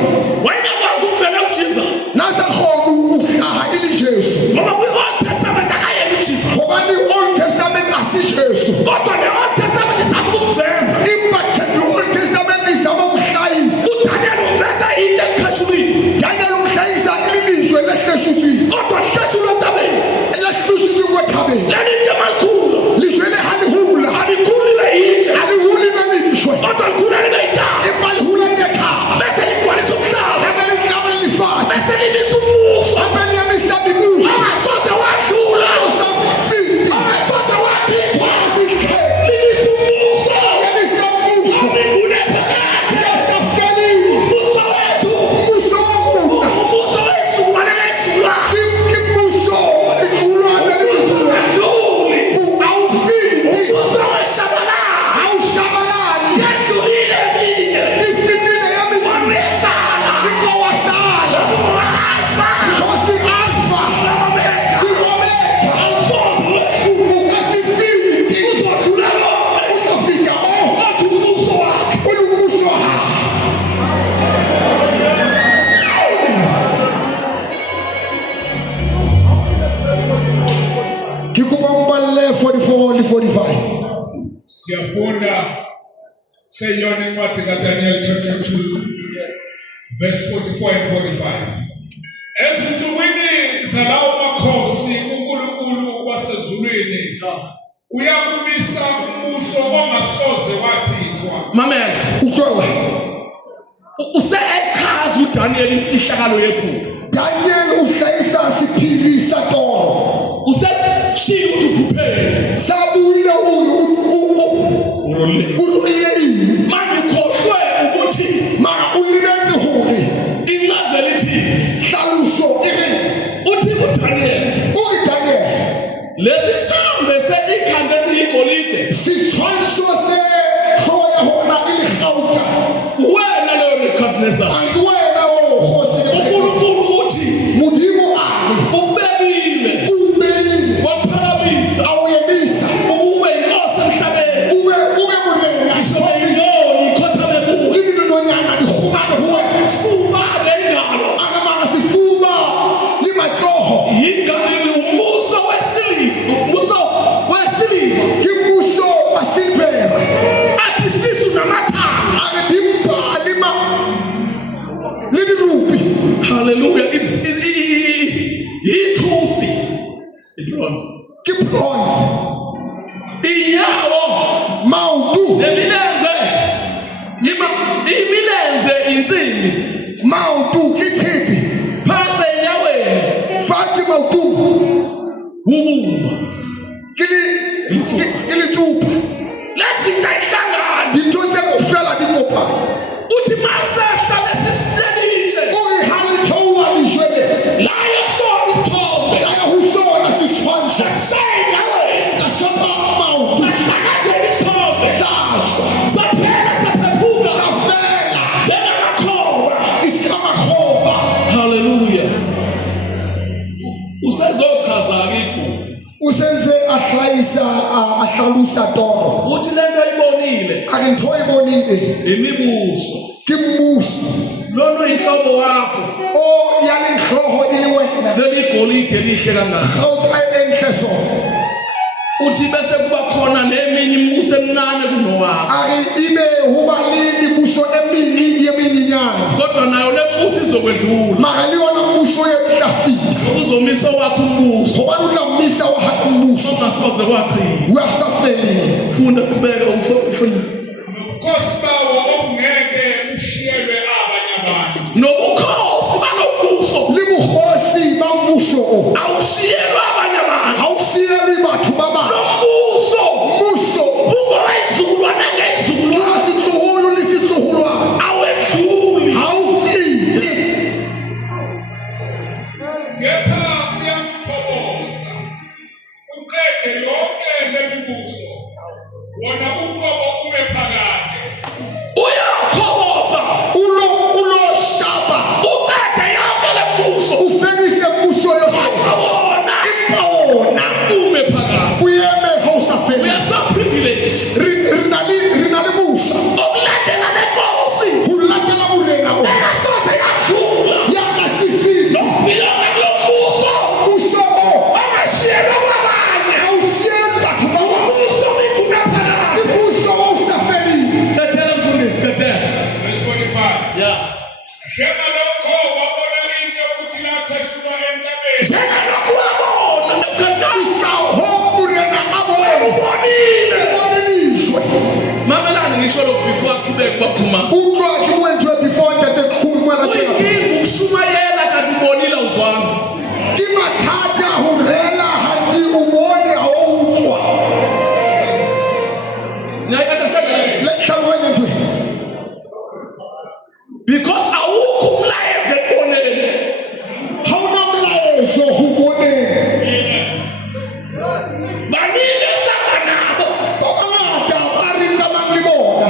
Wayengakwazi ukuvela uJesus. nasakgone uhlaha e le Jesu Ngoba kwi-Old Testament akayena uJesus. gobane Old Testament a se Jesu Kodwa ne-Old Testament izama ukumveza. empa the Old Testament izama ukuhlahisa uDaniel uveza yintshe ekheshulwini. Daniel umhlahisa e le lejwe lehlesutsweng Kodwa lihleshulwe entabeni. lehlesutsweng kwethabeng Leli ntshe malikhulu. lejwe le ha le hula Alikhulu libe yintshe. ha le hule be lejwe Kodwa likhulu libe yintaba. empa le hula e be thaba Bese ligcwalisa umhlaba. gape le tlabe le lefatshe Bese limisa umuso. gape le emisa mebuso Ongasoze wadlula. o sa fete Ongasoze waphithwa. Afike. Limisa umuso. emisa mmuso Amigule phakathi. sa felile Umuso wethu. mmuso wa rona Umuso wesizukulwane edlulayo. ke mmuso wa lequlwana le lesulwa Adluli. awufiti Umuso weshabalala. awushabalali Yedlulile eminye. ifitile yamina Wamesala. ingowasala Alpha. kosi alfa Omega. iomega Awusoze wedlule. ukasifiti Uzodlula lonke. uzofika o Wathi umbuso wakhe. ulumbuso ha ngikuba umbalele 44 le 45 Siyafunda seyiyona incwadi kaDaniel chapter 2 verse 44 and 45. Ezinsukwini zalawo makhosi uNkulunkulu wasezulwini uyamisa umbuso ongasoze wachithwa. Mamela. uhlonga Usechaza uDaniel imfihlakalo yephupho. Daniel uhlahisa siphili satoro Useshiya ukuthi uphuphele. sabuyile ulile ini Manje ukhohlwe ukuthi mara ulibenze hore incazelo ithi hlaluso ere uthi uDaniel uri Daniel lesi sithombe seikhanda esiyigolide sitshwantsho se hlooho ya hona e le gauta wena leyo Nebukadnezar. anke wena o kgosi uNkulunkulu uthi modimo are ubekile ubeile waphakamisa awuyemisa ukube inkosi emhlabeni. ube morena Ngisho inyoni ikhothame kuwe. le dinonyana di kgomane ho wena Ifuba nendalo akamara sefuba le matsoho yingane umbuso wesiliva. Umbuso wesiliva ke mmuso wa silvere athi sisu namathanga. a re dimpa le dirupi Hallelujah. Yithusi. Ibronze. ke bronze Inyawo maoto imilenze insimbi. maoto ke tshepe Phansi enyaweni fatshe maotong ubumba. ke letsopa Lesi kayihlangani. dintho tse kaofela di kopana Uthi masehla lesihlelitshe. o re ha le theoha lejwele La yokusona isithombe. ka ya ho sona setshwantsho Sasena wena. ka shapa maoto Sahlakazela isithombe. ahlalusa toro uthi lento ayibonile a re ntho e boneng e imibuso ke mmuso lona inhlobo wakho o ya le hlooho e le wena leli golide lihle kangaka ga o ka entle sona uthi bese kuba khona neminye imibuso emincane kunowakho a re ibe ho ba le mibuso eminingi eminyenyane kodwa nayo le mbuso izokwedlula mara le yona mmuso e tla feta uzomisa wakho umbuso gobane o tla mmisa wa gago mmuso ongasoze kwachina o a sa feleng funda qhubeka ufunda Nobukhosi bawo obungeke ushiyelwe abanye abantu. nobukhosi balombuso le bogosi ba mmuso o awushiyelwa abanye abantu ga o sielwe batho ba bangwe lombuso mmuso ugola izizukulwane ngezizukulwane ka setlogolo le setlogolwana awedluli ga o fete Kepha uyamthokoza. Uqede yonke lemibuso. Wona uqobo ume phakade. uyakhoboza ulo shaba uqede yonke le mbuso ufekise mmuso yo wona impona ume phakathi uyeme ga o sa we fele are so privileged re na le musa okulandela lenkosi go latela borena o engasoze yadlula yaka se fete nokuphilana kulo mbuso mmuso o angashiyelwa kwabanye ga o sielwe batho ba bangwe umbuso wikuna ke phakathi mmuso o o sa feleng kethela mfundisi kethela Verse 45. ya Njengalokho wabona into ukuthi lapheshulwa entabeni. njengalokhu wabona nebukadnesi isaho borena a bona ubonile bonelishwe mamelani ngisho lokhu before aqhubeke bakhuluma utlwa ke moentwe before ntate khumela tsena uyinkinga ukushumayela kanti ubonile awuzwanga ke mathata ho rela hanti o bone ha o utlwa ngiyayi-understand le tlhaloganya ntwe because awukho umlayezo ekuboneni ha ona molaezo ho boneng baningi esaba nabo ba bangata ba re tsamayang le bona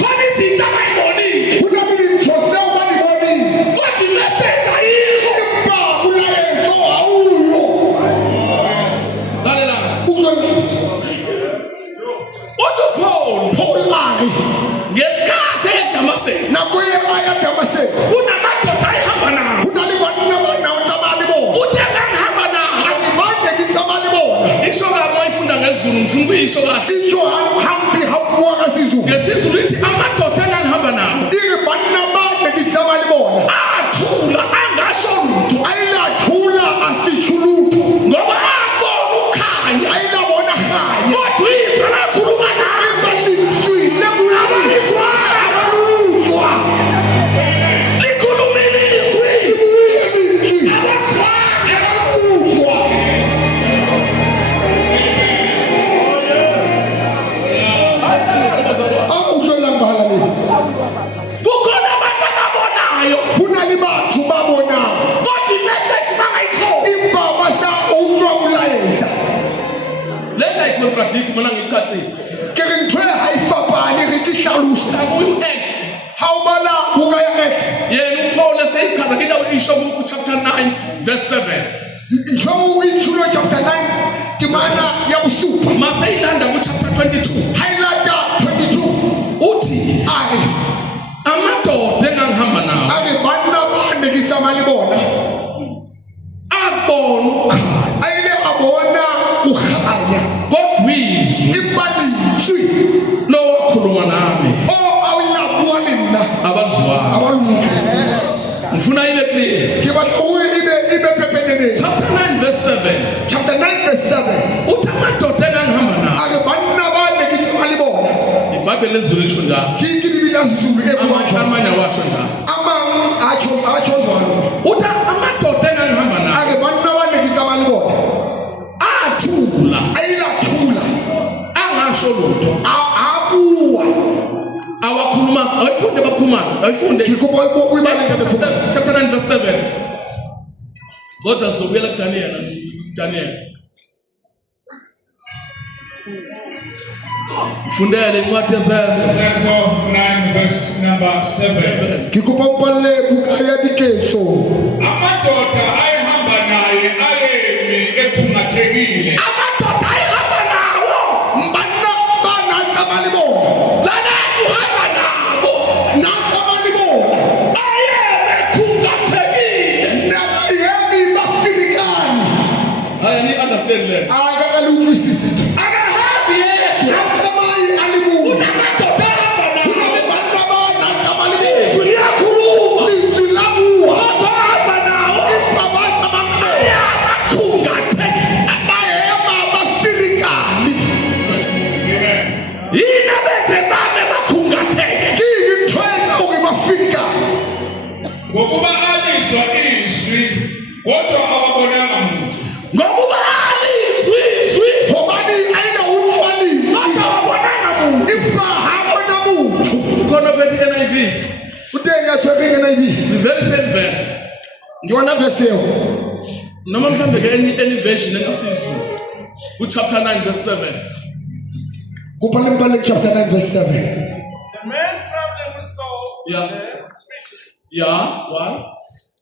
khona izinto abayibonile ho na le dintho tseo ba di boneng kodwa imessage ayikho empa molaetso ha uyo lalelana uthi uPaul Paul a re ngesikhathi eDamaseko nako e a ya Damaseko kunamadoda ayihamba nawo ho na le banna ba na o tsamaya le bona uthe ngangihamba nawo a re manje ke tsamaya le bona isho kami wayifunda ngesiZulu ngifuna ukuyisho kahle itsho hambi ha bua ka sizulu ngesiZulu ithi amadoda engangihamba nawo e re banna ba ne ke tsamaya le bona athula angasho lutho a ile a thula a se tshulupo ngoba abona ukhanya a ile a bona ganya kodwa izwi lakhuluma naye empa lentswe le buang abalizwayo abalulwa likhuluma ilizwi buile lentswe abazwayo abalulwa a utlwelang bahalaledi kukhona abantu ababonayo ho na le batho ba bonang kodwa imessage bangayitholi empa ba sa utlwa molaetsa le ngayicontradict mina ngiyicacisa ke re ntho e ha e fapane re ke hlalosa akuyi-X ha o bala buka ya act yena uPaul eseyichaza ke indawo isho ku-chapter 9 verse 7 ntho o itshulo chapter 9 temana ya bosupa maseyilanda ku-chapter 22 hailata 22 uthi a re amadoda engangihamba nawo a re banna ba ne ke tsamaya le bona abona ukhanya a ile a bona ho ganya kodwa izwi empa lentswe lo wakhuluma nami o a o ile a bua le nna abalizwayo abalulwa ngifuna ile clear ke batla o ibe pepeneneng chapter 9 verse 7 chapter 9 verse 7 uthi amadoda engangihamba nawo a re banna ba ne ke tsamaya le bona ibhayibheli lezulu lisho njalo ke biblia zulu e bua jwalo amanye awasho njalo amang atsho jwalo uthi amadoda engangihamba a nawo re banna ba ne ke tsamaya le bona athula a ile a thula angasho lutho a bua awakhuluma ayifunde bakhulumana ayifunde ke kopa o ibale chapter 9 verse 7 kodwa sobuyela kuDaniel mfundele incwadi yezenzo Zenzo 9 verse number 7. ke kopa mpalle buka ya diketso Amadoda ayehamba naye ayemi ekhungathekile. amadoda ayihamba understand that. akakalungwisisi akahambi yedwa atsamayi alimungu unamadoda ahamba nawo kunabantu abana atsamali mungu izwi liyakhuluma lizwi lakuwa kodwa ahamba nawo ibabaza bamfela ayabakhungatheke bayema bafirikani yini abenze bame bakhungatheke kiyithwenza ukubafirikani ngokuba alizwa izwi kodwa awabonanga muntu. ngokuba alizwi hobani ayina umfalisi kodwa awabonanga muntu imbahakona muntu Khona phethi NIV. utengathwebinge nayibi The very same verse. ngiyona verse yeho Noma mhlambe ke any version engasizwe. Chapter 9 verse 7. kubhala mbale chapter 9 verse 7 The man traveling with Saul stood Yeah. there, speechless. Yeah, why?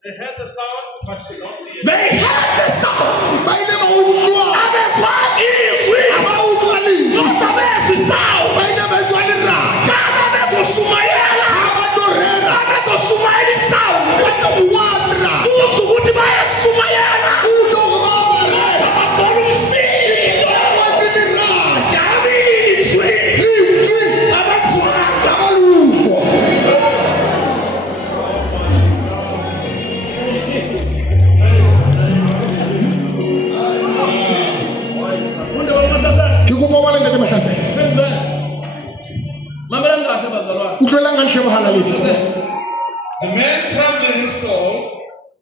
They heard the sound, but did not see it. they heard the sound bayile bawumwa abezwa izwi abawumfalisi kodwa bezwa isound bayile bezwa lira kama bezoshumayela abadorera bezoshumayela isound bazobuwandra uzwe ukuthi bayashumayela uzokubabarera babona umsindo watilirata abizwi lizwi abazwanga abalufo Wonde bamahlasela. ngikubobala ngate mahlasela Same verse. Mamela kahle bazalwane. utlwela nganhle bahala lethu The man traveling with Saul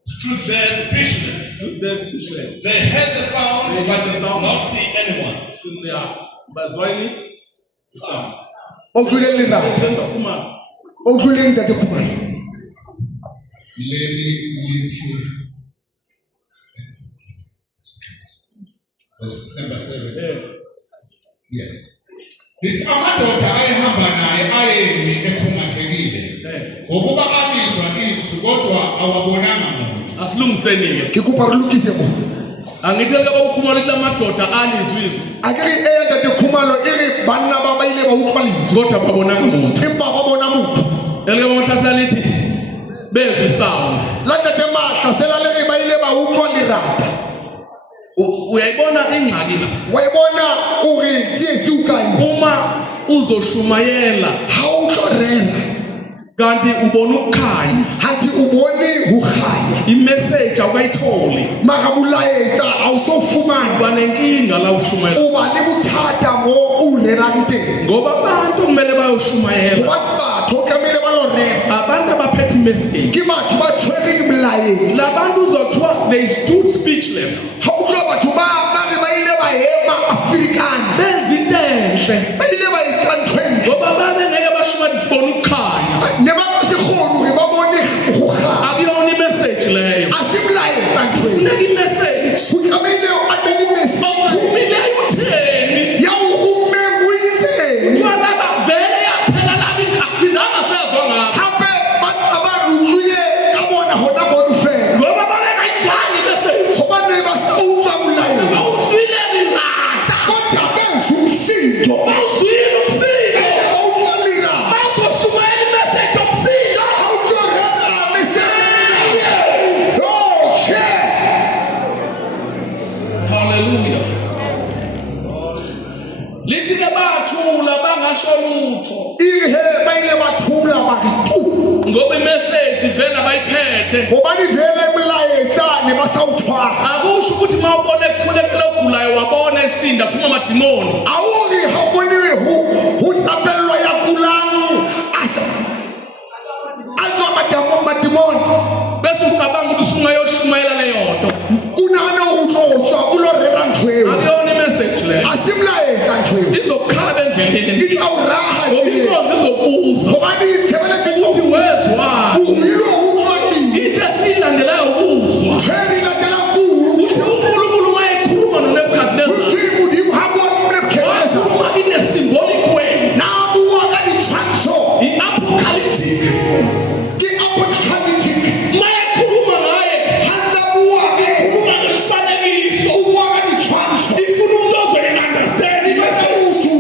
stood there speechless. They're speechless. They heard the sound, They heard but the did sound. not see anyone. Yes. Bazwani. Sound. utlwile lira Then bakhumana. utlwile ngate khumana Leli lithi verse number 7. Yeah. Yes. Lithi amadoda ayehamba naye ayemi ekhumathekile ngokuba alizwa izwi kodwa awabonanga muntu. Asilungiseni ke. ngikupha relukise mo Angitheli ka bawukhumana kula madoda alizwizwe. akere eyangate khumalo ere banna ba bayile ba utlwalisi Kodwa babonanga umuntu. empa ba bona muntu Elike bamahlasela lithi bezwe isound. langate mahlasela lere bayile ba utlwa lirata Uyayibona ingxaki la. wayibona uri tsietsi ukanye Uma uzoshumayela ha utlorera kanti ubona ukukhanya, hathi ubone ukhanya imessage awukayitholi. makabulayetsa awusofumani Banenkinga la ushumayela. uba le bothata mo urerang teng Ngoba abantu kumele bayoshumayela. goba batho kamele ba lorera Abantu abaphethe imessage. ke batho ba tshwereng molaetsa Labantu uzothiwa they stood speechless. ha utlwa batho ba re ba ile ba ema afrikani Benza into enhle. ba ile ba etsa ntho e ntle Ngoba babe ngeke bashumayela sibona ukukhanya. ne ba ka se kgone hore ba bone go kganya Akuyona imessage leyo. a se molaetsa ntho e Funeka imessage. go tlamehile o atele message Umileyo utheni? ya o rumme o itseng Kwala bavele yaphela labi asindanga sezwa ngabo. hape ba ba re utlwile ka bona hona mono fela Ngoba babe ngayizwanga imessage. gobane ba sa utlwa molaetsa Awuzwile birata. kodwa bezwa umsindo Awuzwile umsindo. ba utlwa lirata Bazoshumayela imessage yomsindo. ha utlorera message yoche Hallelujah. Lithi ke bathula bangasho lutho. iri he ba ile ba thula ba re tu Ngoba imessage vele abayiphethe. gobane vele molaetsa ne ba sa o tshwara Akusho ukuthi mawubona ekukhulekela ogulayo wabona esinda phuma amadimoni. a o re ha o bone ho tapellwa ya kulang a tswa madimoni Bese ucabanga ukuthi usungayoshumayela leyonto. unane o tlo tswa o lo rera ntho eo Akuyona imessage leyo. a se molaetsa ntho eo Izokhala endleleni. e tla o raha Ngoba tseleng inkonzo izobuza gobane itshebeletso ukuthi wezwa. o ile o utlwile Into esiyilandelayo ukuzwa. ntho e re latela kuru Uthi uNkulunkulu uma ekhuluma noNebukadnezar uthi modimo ha bua le Nebukadnezar wakhuluma in a symbolic way. na bua ka ditshwantsho I-apocalyptic. ke apocalyptic Uma ekhuluma ngaye ha ntsa bua ke ukhuluma ngemifanekiso. o bua ka ditshwantsho Ifuna umuntu ozoyi-understand bese imessage. motho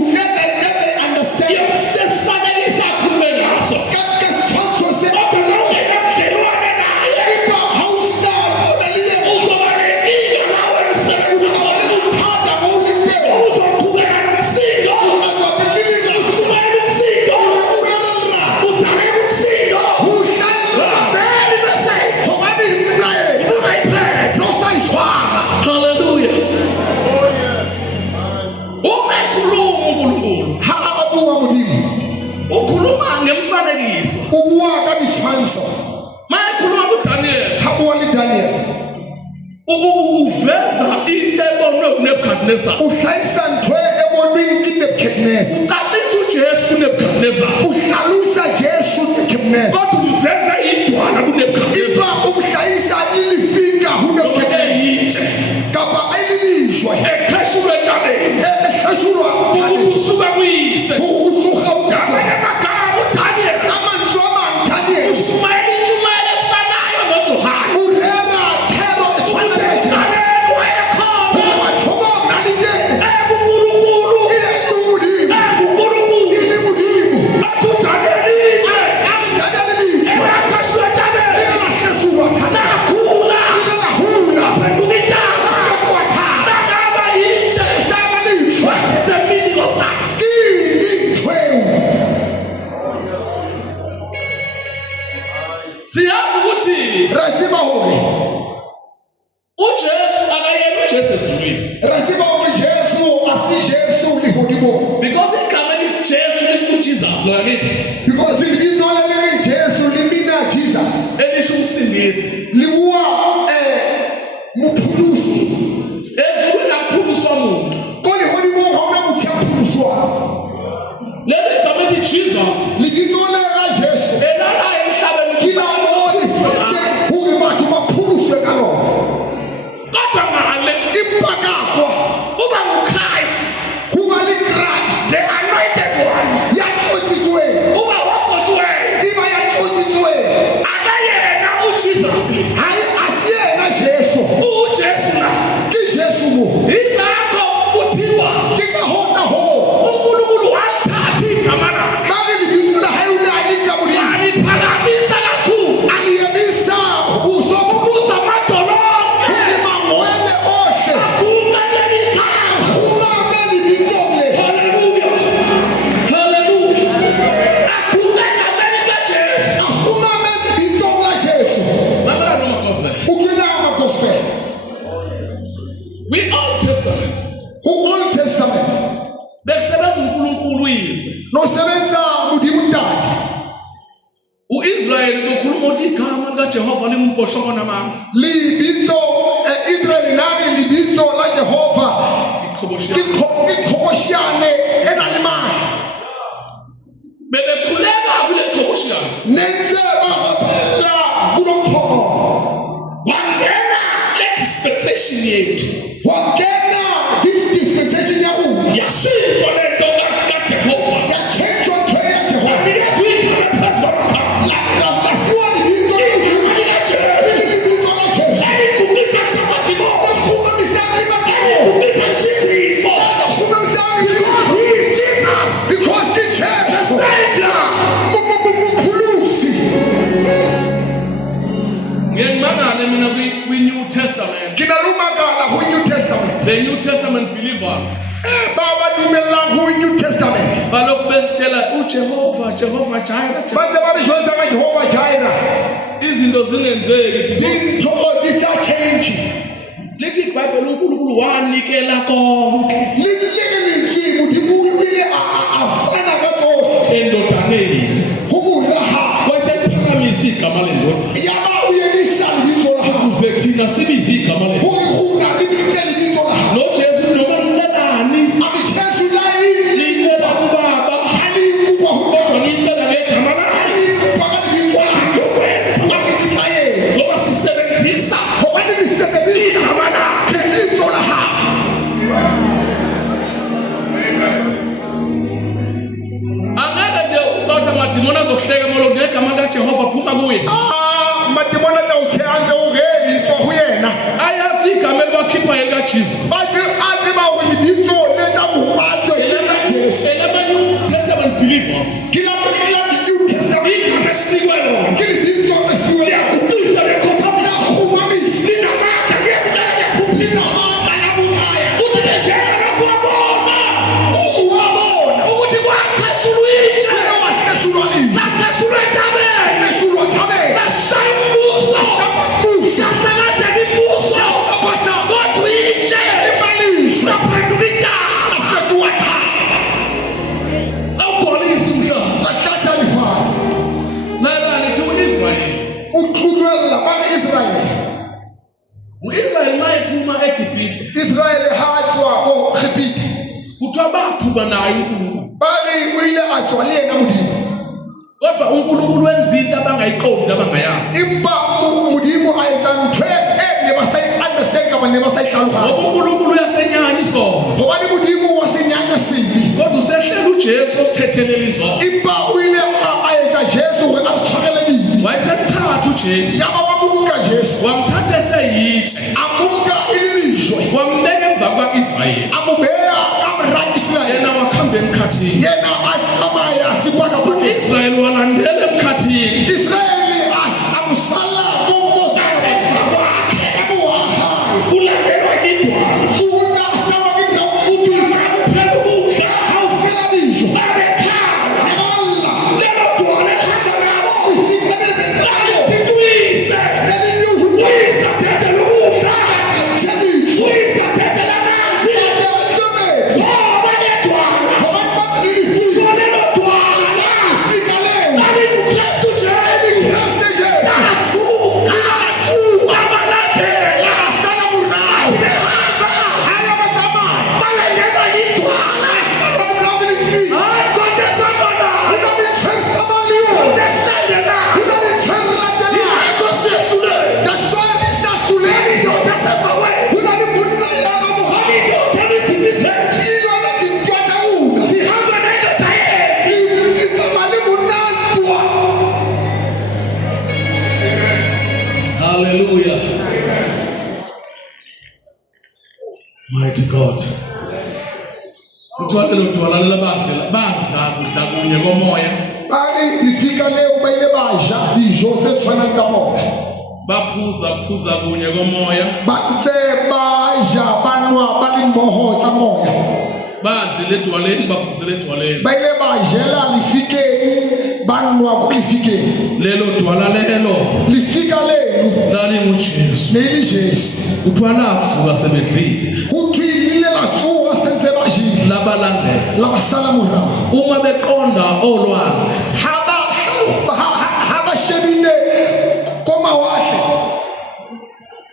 ngaso mayekhuluma kuDaniel habona Daniel uveza into ebonwe uNebukadnezar uhlayisa ntwe ebonwe iNebukadnezar ucacisa uJesu kuNebukadnezar uhlalusa Jesu kuNebukadnezar kodwa umveza idwala kuNebukadnezar ifa umhlayisa ilifika kuNebukadnezar eyitshe kapa ayilishwa ekheshulwe entabeni ehlashulwa usuka kuyise usuka ugaba amagama uDaniel amanzoma Daniel ushumayela intshumayelo efanayo noJohane urera thero etswanelezi uDaniel wayekhona wathoba nalike ekuNkulunkulu ilumulimo ekuNkulunkulu ilimulimo bathi uDaniel itshe angidadalilishwa ekheshulwe entabeni ilahlashulwa thana nakhula ilahula phenduka intaba nangaba yitshe sabalishwa the meaning of that ingithwewu siyazi ukuthi ratsiba hore uJesu akayena uJesu ezulwini ratsiba hore Jesu asi Jesu lihodimo because igama elithi Jesu liku-Jesus lo yakithi because libizwa lele Jesu limina Jesus elisho umsindisi libuwa muphulusi ezulwini akuphuluswa muntu kole hodimo hauna mutyaphulusiwa leli igama elithi Jesus libizwa lele Jesu elalayo emhlabeni kila moli fete hore batho baphuluswe ka lona kodwa ngale impakahwa uba nguChrist kuba liChrist the anointed one yatshotsitswe uba oqotshiweyo iba yatshotsitswe akayena uJesus hayi asiyena Jesu uJesu na ke Jesu mo ingakho kuthiwa ke ka hona ho uNkulunkulu walithatha igama lakhe mari libizwa la hayo la ilikaburi waliphakamisa kakhulu aliyemisa usobu ukuze amadolonke mangwele oshe aguqe leli khaya umama libizole haleluya haleluya aguqe egameni likaJesu umama libizole Jesu mamela noma gospel ukina ama gospel we Old Testament Old Testament bekusebenza uNkulunkulu uyise no sebenza mudimu ndaki uIsrayeli bekhuluma ukuthi igama likaJehova limposhomo namandla libizo Israel nake libizo la Jehova iqhoboshiyana iqhoboshiane enalimali bebekhuleka kule qhoboshiyana nenze baphela kulomkhono wangena le dispensation yethu wangena this dispensation yakuba yashintshwa le nto kaJehova yachenjwa ntwe ya Jehova wanikezwa igama phezu kwamakhala lafuwa libizo igama likaJesu libizo la Jesu eliguqisa kushabathi bonke khuma misami bakho eliguqisa isifo khuma misami He is Jesus because the the church Savior muphulusi ngiyangimangala mina kwi-New Testament kinalumagala ku New Testament the New Testament believers baba dumelang ku New Testament balokhu besitshela uJehova Jireh banze barijweza nga Jehova Jireh izinto zingenzeki dinto disachange lithi iBhayibheli uNkulunkulu wanikela konke lilike lintshimu dibulwile afana katsohle endodaneni humuraha wasephakamisa igama lendoda yaba uyemisa libitso la hao ukuze thina sibize igama lendoda hore hona libitse libitso la hao noJesu noma nicelani abi Jesu la yini licela kubaba alikupa kodwa huko nicela ngegama lakhe alikupa ka libitso la hao yokwenza akikaye ngoba sisebenzisa hobane lisebenzisa igama lakhe libitso la hao angeke nje ucotha amadimoni azokuhleka molo ngegama likaJehova phuma kuye madimona tawutsheanze ugeli tswa ho yena ayathi igama elibakhipha elikaJesus bathi athi ba ho libitso letsa mohumatswe ke la Jesu New Testament believers kila New Testament igama esinikwe lona ke libitso lefiwe liyaguqisa likhothamisa la khumamisa linamandla liyabulala liyaphumisa linamandla labulaya uthi lengena lapho wabona uwabona ukuthi kwaphezulu itshe wahleshulwa lini laphezulu entabeni wahleshulwa thabeni lashambusa uqhubela baka-Israyeli. U-Israyeli mayephuma eGibhithe Israyeli ha tswa ko Egipte. kuthiwa baphuba naye uNkulunkulu. Ba re o ile a tswa le yena Modimo. Kodwa uNkulunkulu wenza into abangayiqondi abangayazi. Empa Modimo a etsa ntho e ne ba sa understand kapa ne ba sa ihlaloha. Ngoba uNkulunkulu uyasenyanya isono. Hobane Modimo wa senyanya sebi. Kodwa usehlela uJesu osithethelela izono. Empa o ile a etsa Jesu hore a re tshwarele dibi. Wayesemthatha uJesu. Yaba wa mo nka Jesu. Wamthatha eseyitshe. A mo nka e le lejwe. Wambeka emva kwa-Israyeli. A mo beha ka mora Israyeli. Yena wakhamba emkhathini. Yena a tsamaya sibakabakeng. U-Israyeli walandela emkhathini. Israyeli amusala konkozana emva kwakhe emuhaha. Ulandelwa yidwala. Uta asala kindawo kufika Kuphela ukudla. awufela lejwe. Babekhala. Nebala. Lelo dwala ehamba nabo. Ufike nezenzalo. Lithi uyise. Nelinyuzu. Uyise athethele ukudla. Thelijwe. Uyise athethele amanzi. Adamete. Abanye dwala. Abantu bakulifika. Lelo dwala. Fika lena. UKristu Jesu. Kristu Jesu. Afuka. Wabalandela. Asala murawo. Behamba. Haya mathamani. Balandelwa yidwala. Asala murawo lifika. Hayi kodwa esambona. Unalithetha amaliwo. Understandela. Unalithetha landelayo. Yikho sinehluleka. That's why lisahluleli. Indoda esemva kwethu. Unalimunna yaka muhali. Indoda ebizibizethu. Ilona dintwata una. Sihamba nendoda yethu. Izamali munantwa. Hallelujah. Mighty God. Kuthiwa lelo dwala badla kudla kunye komoya. Bari lifika leo ba ile baja dijo tse tshwanang tsa moya. Baphuza kunye komoya. Ba ntse baja banwa ba le mmoho tsa moya. Badlile edwaleni baphuzele edwaleni. Ba ile bajela lifikeng banwa ko lifikeng. Lelo dwala lelo Lifika lenu lalinguJesu. ne ile Jesu. Kuthiwa lavuka sebedlile. Ho twilile la tsoha sentse bajile. Labalandela. La basala morao. Uma beqonda olwandle. Haba shebile koma wahle.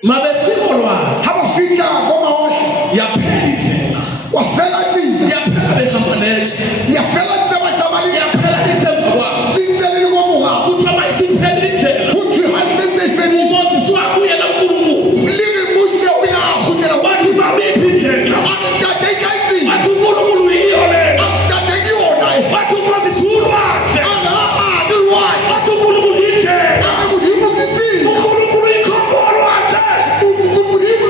Mabefika olwandle. Haba fika koma wahle. Yaphela indlela. Wafela tsi. Yaphela behamba netshe. Yafela tsaba tsamali. Yaphela lisemva kwabo. Lintsele le kwa morao. Kuthiwa mayisiphela indlela. Ho thwe ha sentse fedi. uMoses wabuyela kuNkulunkulu. Liri Mose o ila khutela Wathi babiphi indlela. Akutata ikaitsi. Wathi uNkulunkulu yiyo lena. Akutata kiona. Wathi uMoses ulwandle. Anga dilwani. Wathi uNkulunkulu indlela. Akudimo kitsi. uNkulunkulu ikhombo olwandle. Ukudimo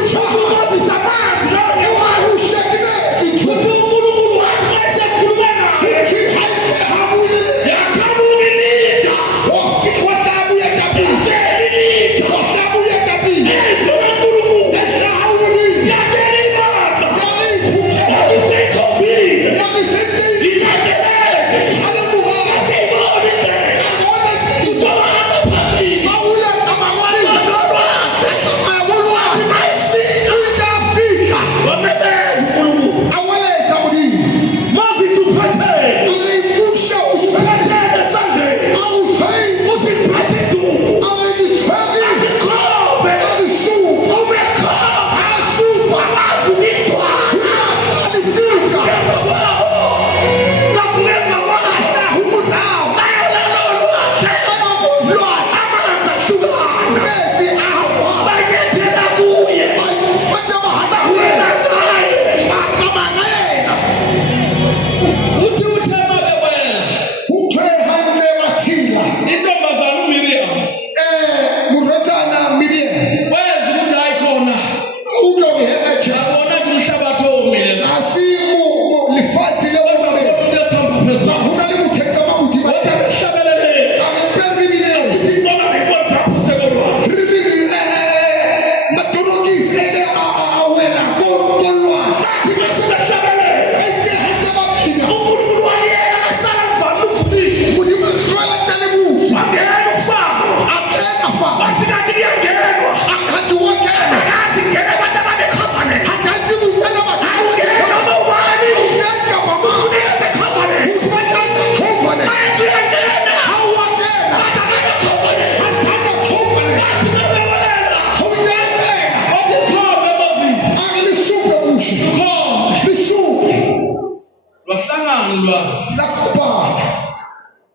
lwazi la kopana.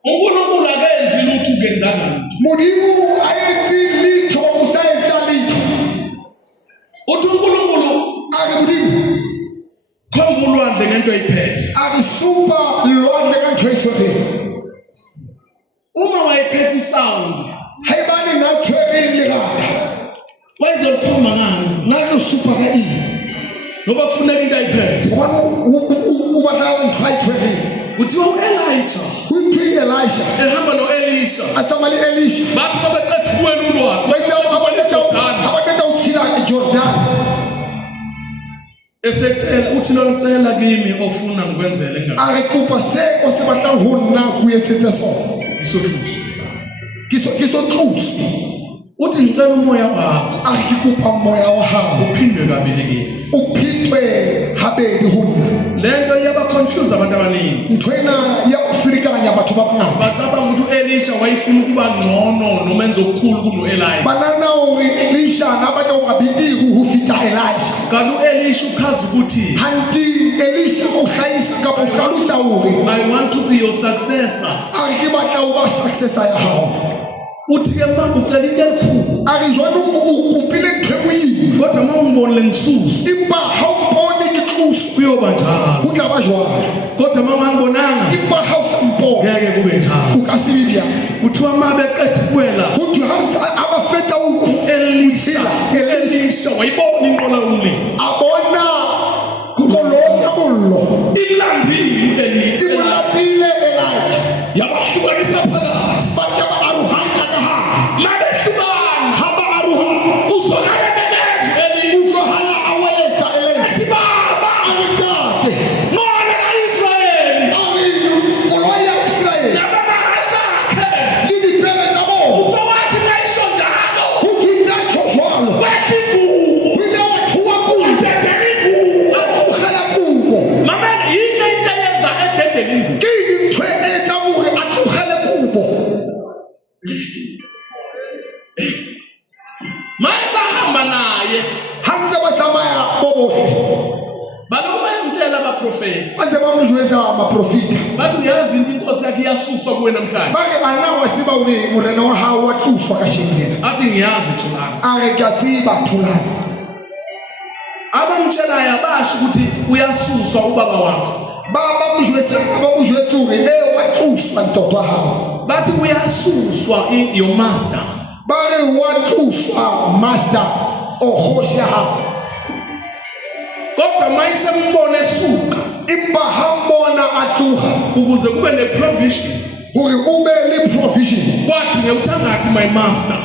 uNkulunkulu akenzi lutho ukenzanga lutho Modimo a etse letho o sa etsa letho. uthi uNkulunkulu A re Modimo khomba ulwandle ngento ayiphethe a re supa lwandle ka ntho e tshwereng. uma wayiphethe isound Haebane na tshwereng lerata wayezolikhomba ngani na lo supa ka eng. ngoba kufuneka into ayiphethe Gobane o batla ntho a e tshwereng. kuthiwa uElijah Go thwe Elisha ehamba noElisha a tsamaya le Elisha. bathi babeqeda ukuwela ulwandle Ba itse ha ba qeta ho tshila eJordan. esecela uthi lo ncela kimi ofuna ngikwenzele ngani A re kopa se o se batlang ho nna ko etsetse sona. isothuso Ke so tlose. uthi ngicela umoya wakho A re ke kopa moya wa hao uphindwe kabili kimi o phethwe habedi ho nna. lento iyaba confuse abantu abaningi Ntho ena ya go firikanya batho ba bangata. bacabanga ukuthi uElisha wayefuna ukuba ngcono noma enze okukhulu kunoElijah Banana hore Elisha na batla ho ba betere ho feta Elisha. kanti uElisha uchaza ukuthi Hanti Elisha o hlahisa ka o hlalosa hore I want to be your successor a re ke batla ho ba successor ya hao. uthi ke mama ucela into elikhulu A re jwale o kopile ntho e boima. kodwa uma ungibonile ngisusa Empa ha o mpone ke tlose kuyoba njalo ho tla ba jwalo. kodwa uma ngibonanga Empa ha o sa mpone ngeke kube njalo o ka se be bjalo. kuthiwa uma beqeda ukuwela Ho thwe ha ntse a ba feta ho Elisha wayibona inqola yomlilo a bona koloi ya mollo. ilandile E mo latile Elisha. yabahlukanisa phakathi Ba ya ba arohanya ka hare. mabehlukana Ha ba arohana uzonana nemezwi utlwahala a weletsa Elisha. elithi baba A re ntate, ngona kaIsrayeli a re koloi ya Israel nababahashakhe le dipere tsa bona. uzowathi ngayisho njalo Ho thwe ntse a tjho jwalo. wehlikubo Ho ile wa thuwa kubo. udedela ingubo A tlogela kubo. mamela yini into eyenza ededela ingubo Ke eng ntho e etsang hore a tlogele kubo? mayesahamba naye Ha ntse ba tsamaya bo bohle baloku bayamtshela abaprofethi ba ntse ba mo jwetsa maprofita. bathi uyazi into inkosi yakhe iyasuswa kuwe namhlanje Ba re ana wa tseba hore morena wa hao wa tloswa ka shenela. athi ngiyazi thulana A re ke a tseba thulana. abamtshelayo abasho ukuthi uyasuswa ubaba wakho Ba mo jwetsa hore wa tloswa ntoto wa hao. bathi uyasuswa your master Ba re wa tloswa master o kgosi ya hao. kodwa mayisembona esuka Empa ha mbona a tloga ukuze kube neprovision hore o be le provision. kwathi ngeutangathi my master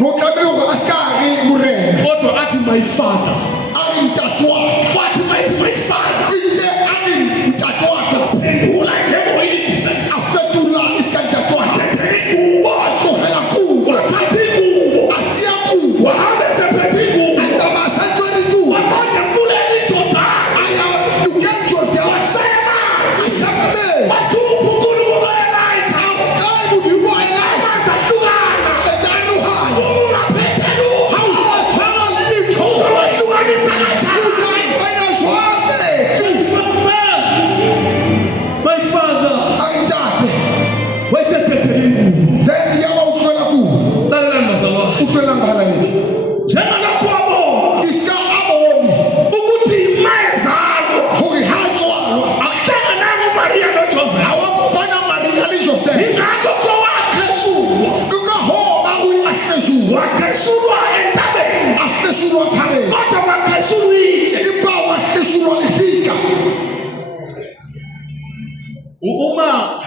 No tlamehile hore a ska re morena. kodwa athi my father A re ntate wa ka. kwathi mayithi my father Itse a re ntate wa ka. phendula njengoyise A fetola e ska ntate wa ka. dedela ingubo A tlogela kubo. wathatha ingubo A tseya kubo. wahambe sephethe ingubo A tsamaya sa ntse re kubo. waqonda emfuleni iJordani A ya nokeng Jordan. washaya amanzi A shapa metsi. wathupha uNkulunkulu kaElijah A go kae Modimo wa Elisha. amanzi ahlukana Metsi a arohanya. uma ungaphethe lutho Ha o sa tshwara letho. uzowahlukanisa kanjani O tla kgona jwang metsi? my father A re ntate. wayesethethe ingubo Then ya ba o tlohela kubo. lalela mazalwa O tlohelang bahalalethi. njengalokhu wabona Iska a bone ukuthi mayezalwa hore ha tswalwa. akuhlangananga uMaria Ha noJoseph wa kopana Maria le Joseph. ingakho kowakhesulwa Ka hoo ba o a hlesulwa. wakhesulwa entabeni A hlesulwa thabeng. kodwa wakhesulwa itshe Empa wa hlesulwa lefika. uma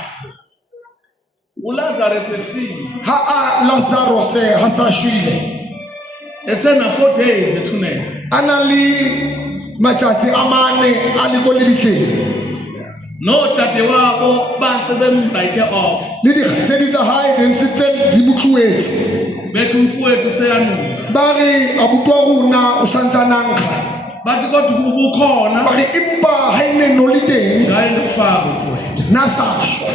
uLazarus efile Ha a Lazarus ha sa shwele. esena 4 days ethuneni A na le matsatsi a mane a le ko lebitleng. notate wabo base bemwrite off Le dikgaitsedi tsa hae di ntse tse di mo tluetse. bethi umfowethu seyanuka Ba re abuti wa rona o santsana nkga. bathi kodwa ubukhona Ba re empa ha e ne no le teng ngaye ngifaka umfowethu na sa shwa.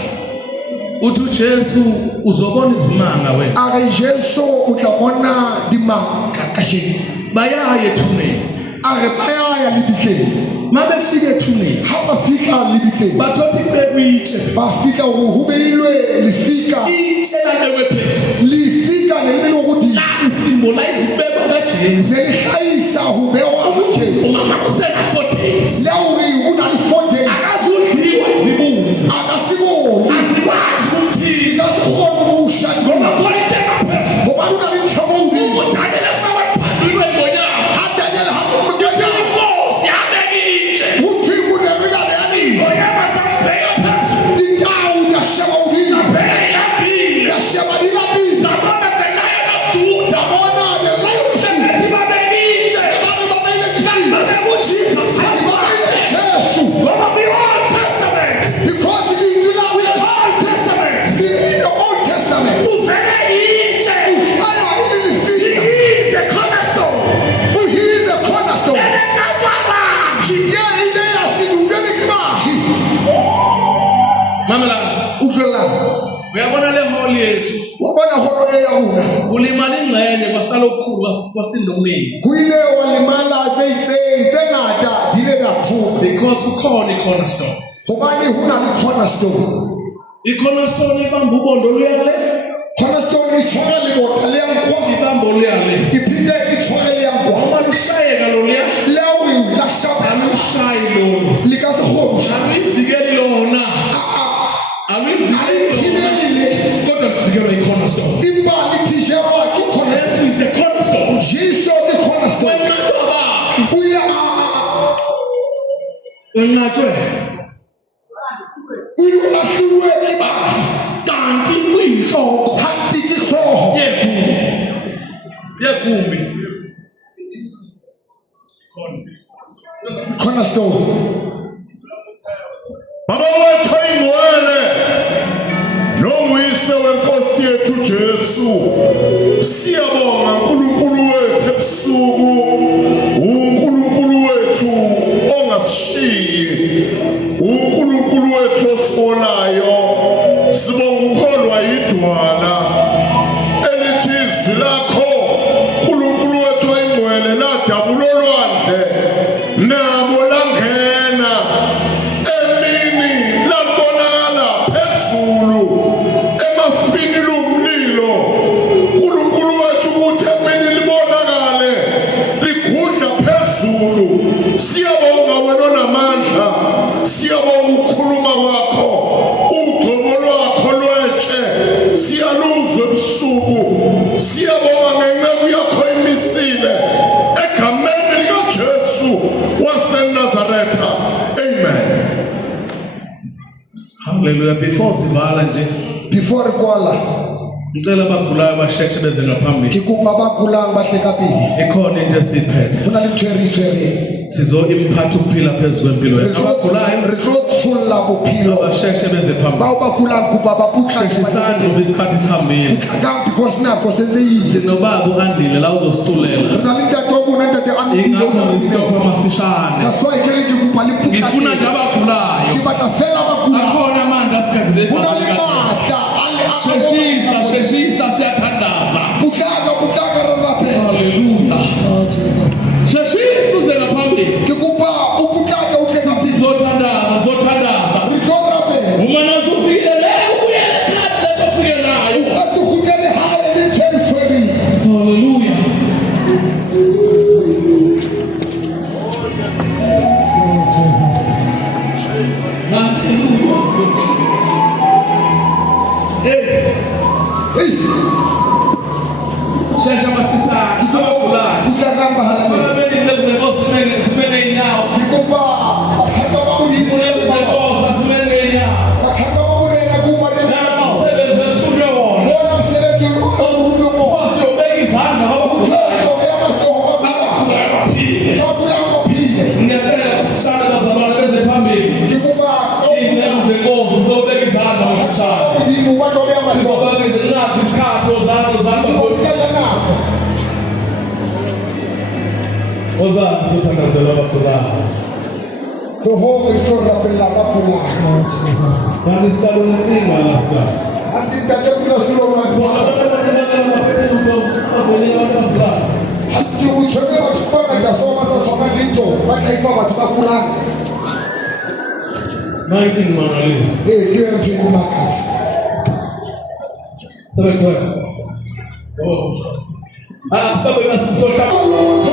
uthi uJesu uzobona izimanga wena A re Jesu o tla bona dimaka ka sheno. bayaye ethuneni are bayaya lebikeng. mabefika ethuneni Ha ba fika lebikeng bathothi bekuitshe ba fika ho beilwe lefika itshe labekwe phezulu lefika ne le godimo la symbolize ubekwa kaJesu se hlahisa ho bewa ho Jesu umama usena 4 days le o re una le 4 days akazudliwa izibungu akasiboni azikwazi ukuthini ikasibona umusha ngoba khona into engaphezulu ngoba una le nthobo ukudangela sawaphandulwe ngonyama hadanyela hamukenya inkosi yabekitshe uthi kunelula beyani ngonyama sambheka phezulu indawo yashaba ubini phela ilambile yashaba ilabisa sabona the lion of Judah bona the lion sebethi babekitshe abantu babeyile babekuJesus Jesu ngoba kwi-Old Testament because in the Old Testament Old Testament uvele itshe aya ilifika he is the cornerstone he is the cornerstone enekatwabakhi ye ile yasidubele kibahi mamela ukela uyabona le hall yethu wabona holo eyawuna ulimala ingxenye kwasala okukhulu kwasinda okuningi kuile walimala tse ngata dile batho because kukhona i-cornerstone hobane hona le cornerstone i-cornerstone ibamba ubondo luyale cornerstone itshwara le bota le yankwa ibamba oluyale iphinde itshwara le yankwa uma lushayeka loluya lewe la shaba alushayi lolu likase khomsha aluyivikeli lona aluyivikeli lona ayithibelile kodwa luvikelwa i-cornerstone imbali tisheva ki Yesu is the cornerstone Jesus the cornerstone wenqatshwa bakhe uya wenqatshwe uyulahluwe iba kanti kuyinhloko hathi kisoho yegumbi cornerstone Baba wethu ingcwele nomuyise wenkosi yethu Jesu siyabonga uNkulunkulu wethu ebusuku uNkulunkulu wethu ongasishiyi uNkulunkulu wethu osibolayo sibonga uholwa yidwala elithi izwi lakho uNkulunkulu wethu ingcwele ladabula olwandle nabo langena emini labonakala phezulu emafini lomlilo uNkulunkulu wethu ukuthi emini libonakale ligudla phezulu siyabonga wena onamandla siyabonga ukukhuluma kwakho ugcobo lwakho lwetshe siyaluzwa ebusuku siyabonga ngenceku yakho imisile egameni likaJesu waseNazaretha amen. haleluya before sivala nje before kwala ngicela abagulayo basheshe beze ngaphambili kikupa bakulang bahle kapili ikhona into esiyiphethe hona le tshwere sizo imphatha ukuphila phezu kwempilo yethu abagulayo re tlo tsolla bophelo basheshe beze phambili bao bakulang kupa baputla sheshisani ngoba isikhathi sihambile because nako senze yize sinobaba uhandile la uzositulela rena le ntate wa bona ntate a ingakho ngistopha masishane that's why ke kupa le putla ngifuna nje abagulayo ke batla fela bakula akhona amandla asikhathi hona le zethu matla sheshisa siyathandaza bukaga re rapela haleluya sheshisa uze ngaphambili ke kupa ubukaga uhle kapili zothandaza re tlo rapela uma nasufike le ubuyele ekhaya lento ofike nayo asukutele haya le territory haleluya hey shesha masishane abagulayo bukaga hala babeni lezenkosi simene inyawo kupa hata babudi lezenkosi simene inyawo bakanga baburena kupa le umsebenzi esithunywe wona bona msebenzi orulo mo wasiyobeka izandla kwabagulayo abagulayo baphile ngiyacela masishane bazalwane beze phambili iy'nceku zenkosi zizobeka izandla masishane sizobeka izinqadi isikhathi ozandla ozani sothandazela abagulayo kanti sihlala uneninga la sihlala bona abantu abagulayo 19 mangalezi. Kuya trade market. Sebethola. Oh. Ah, sibabe ngasimsohla.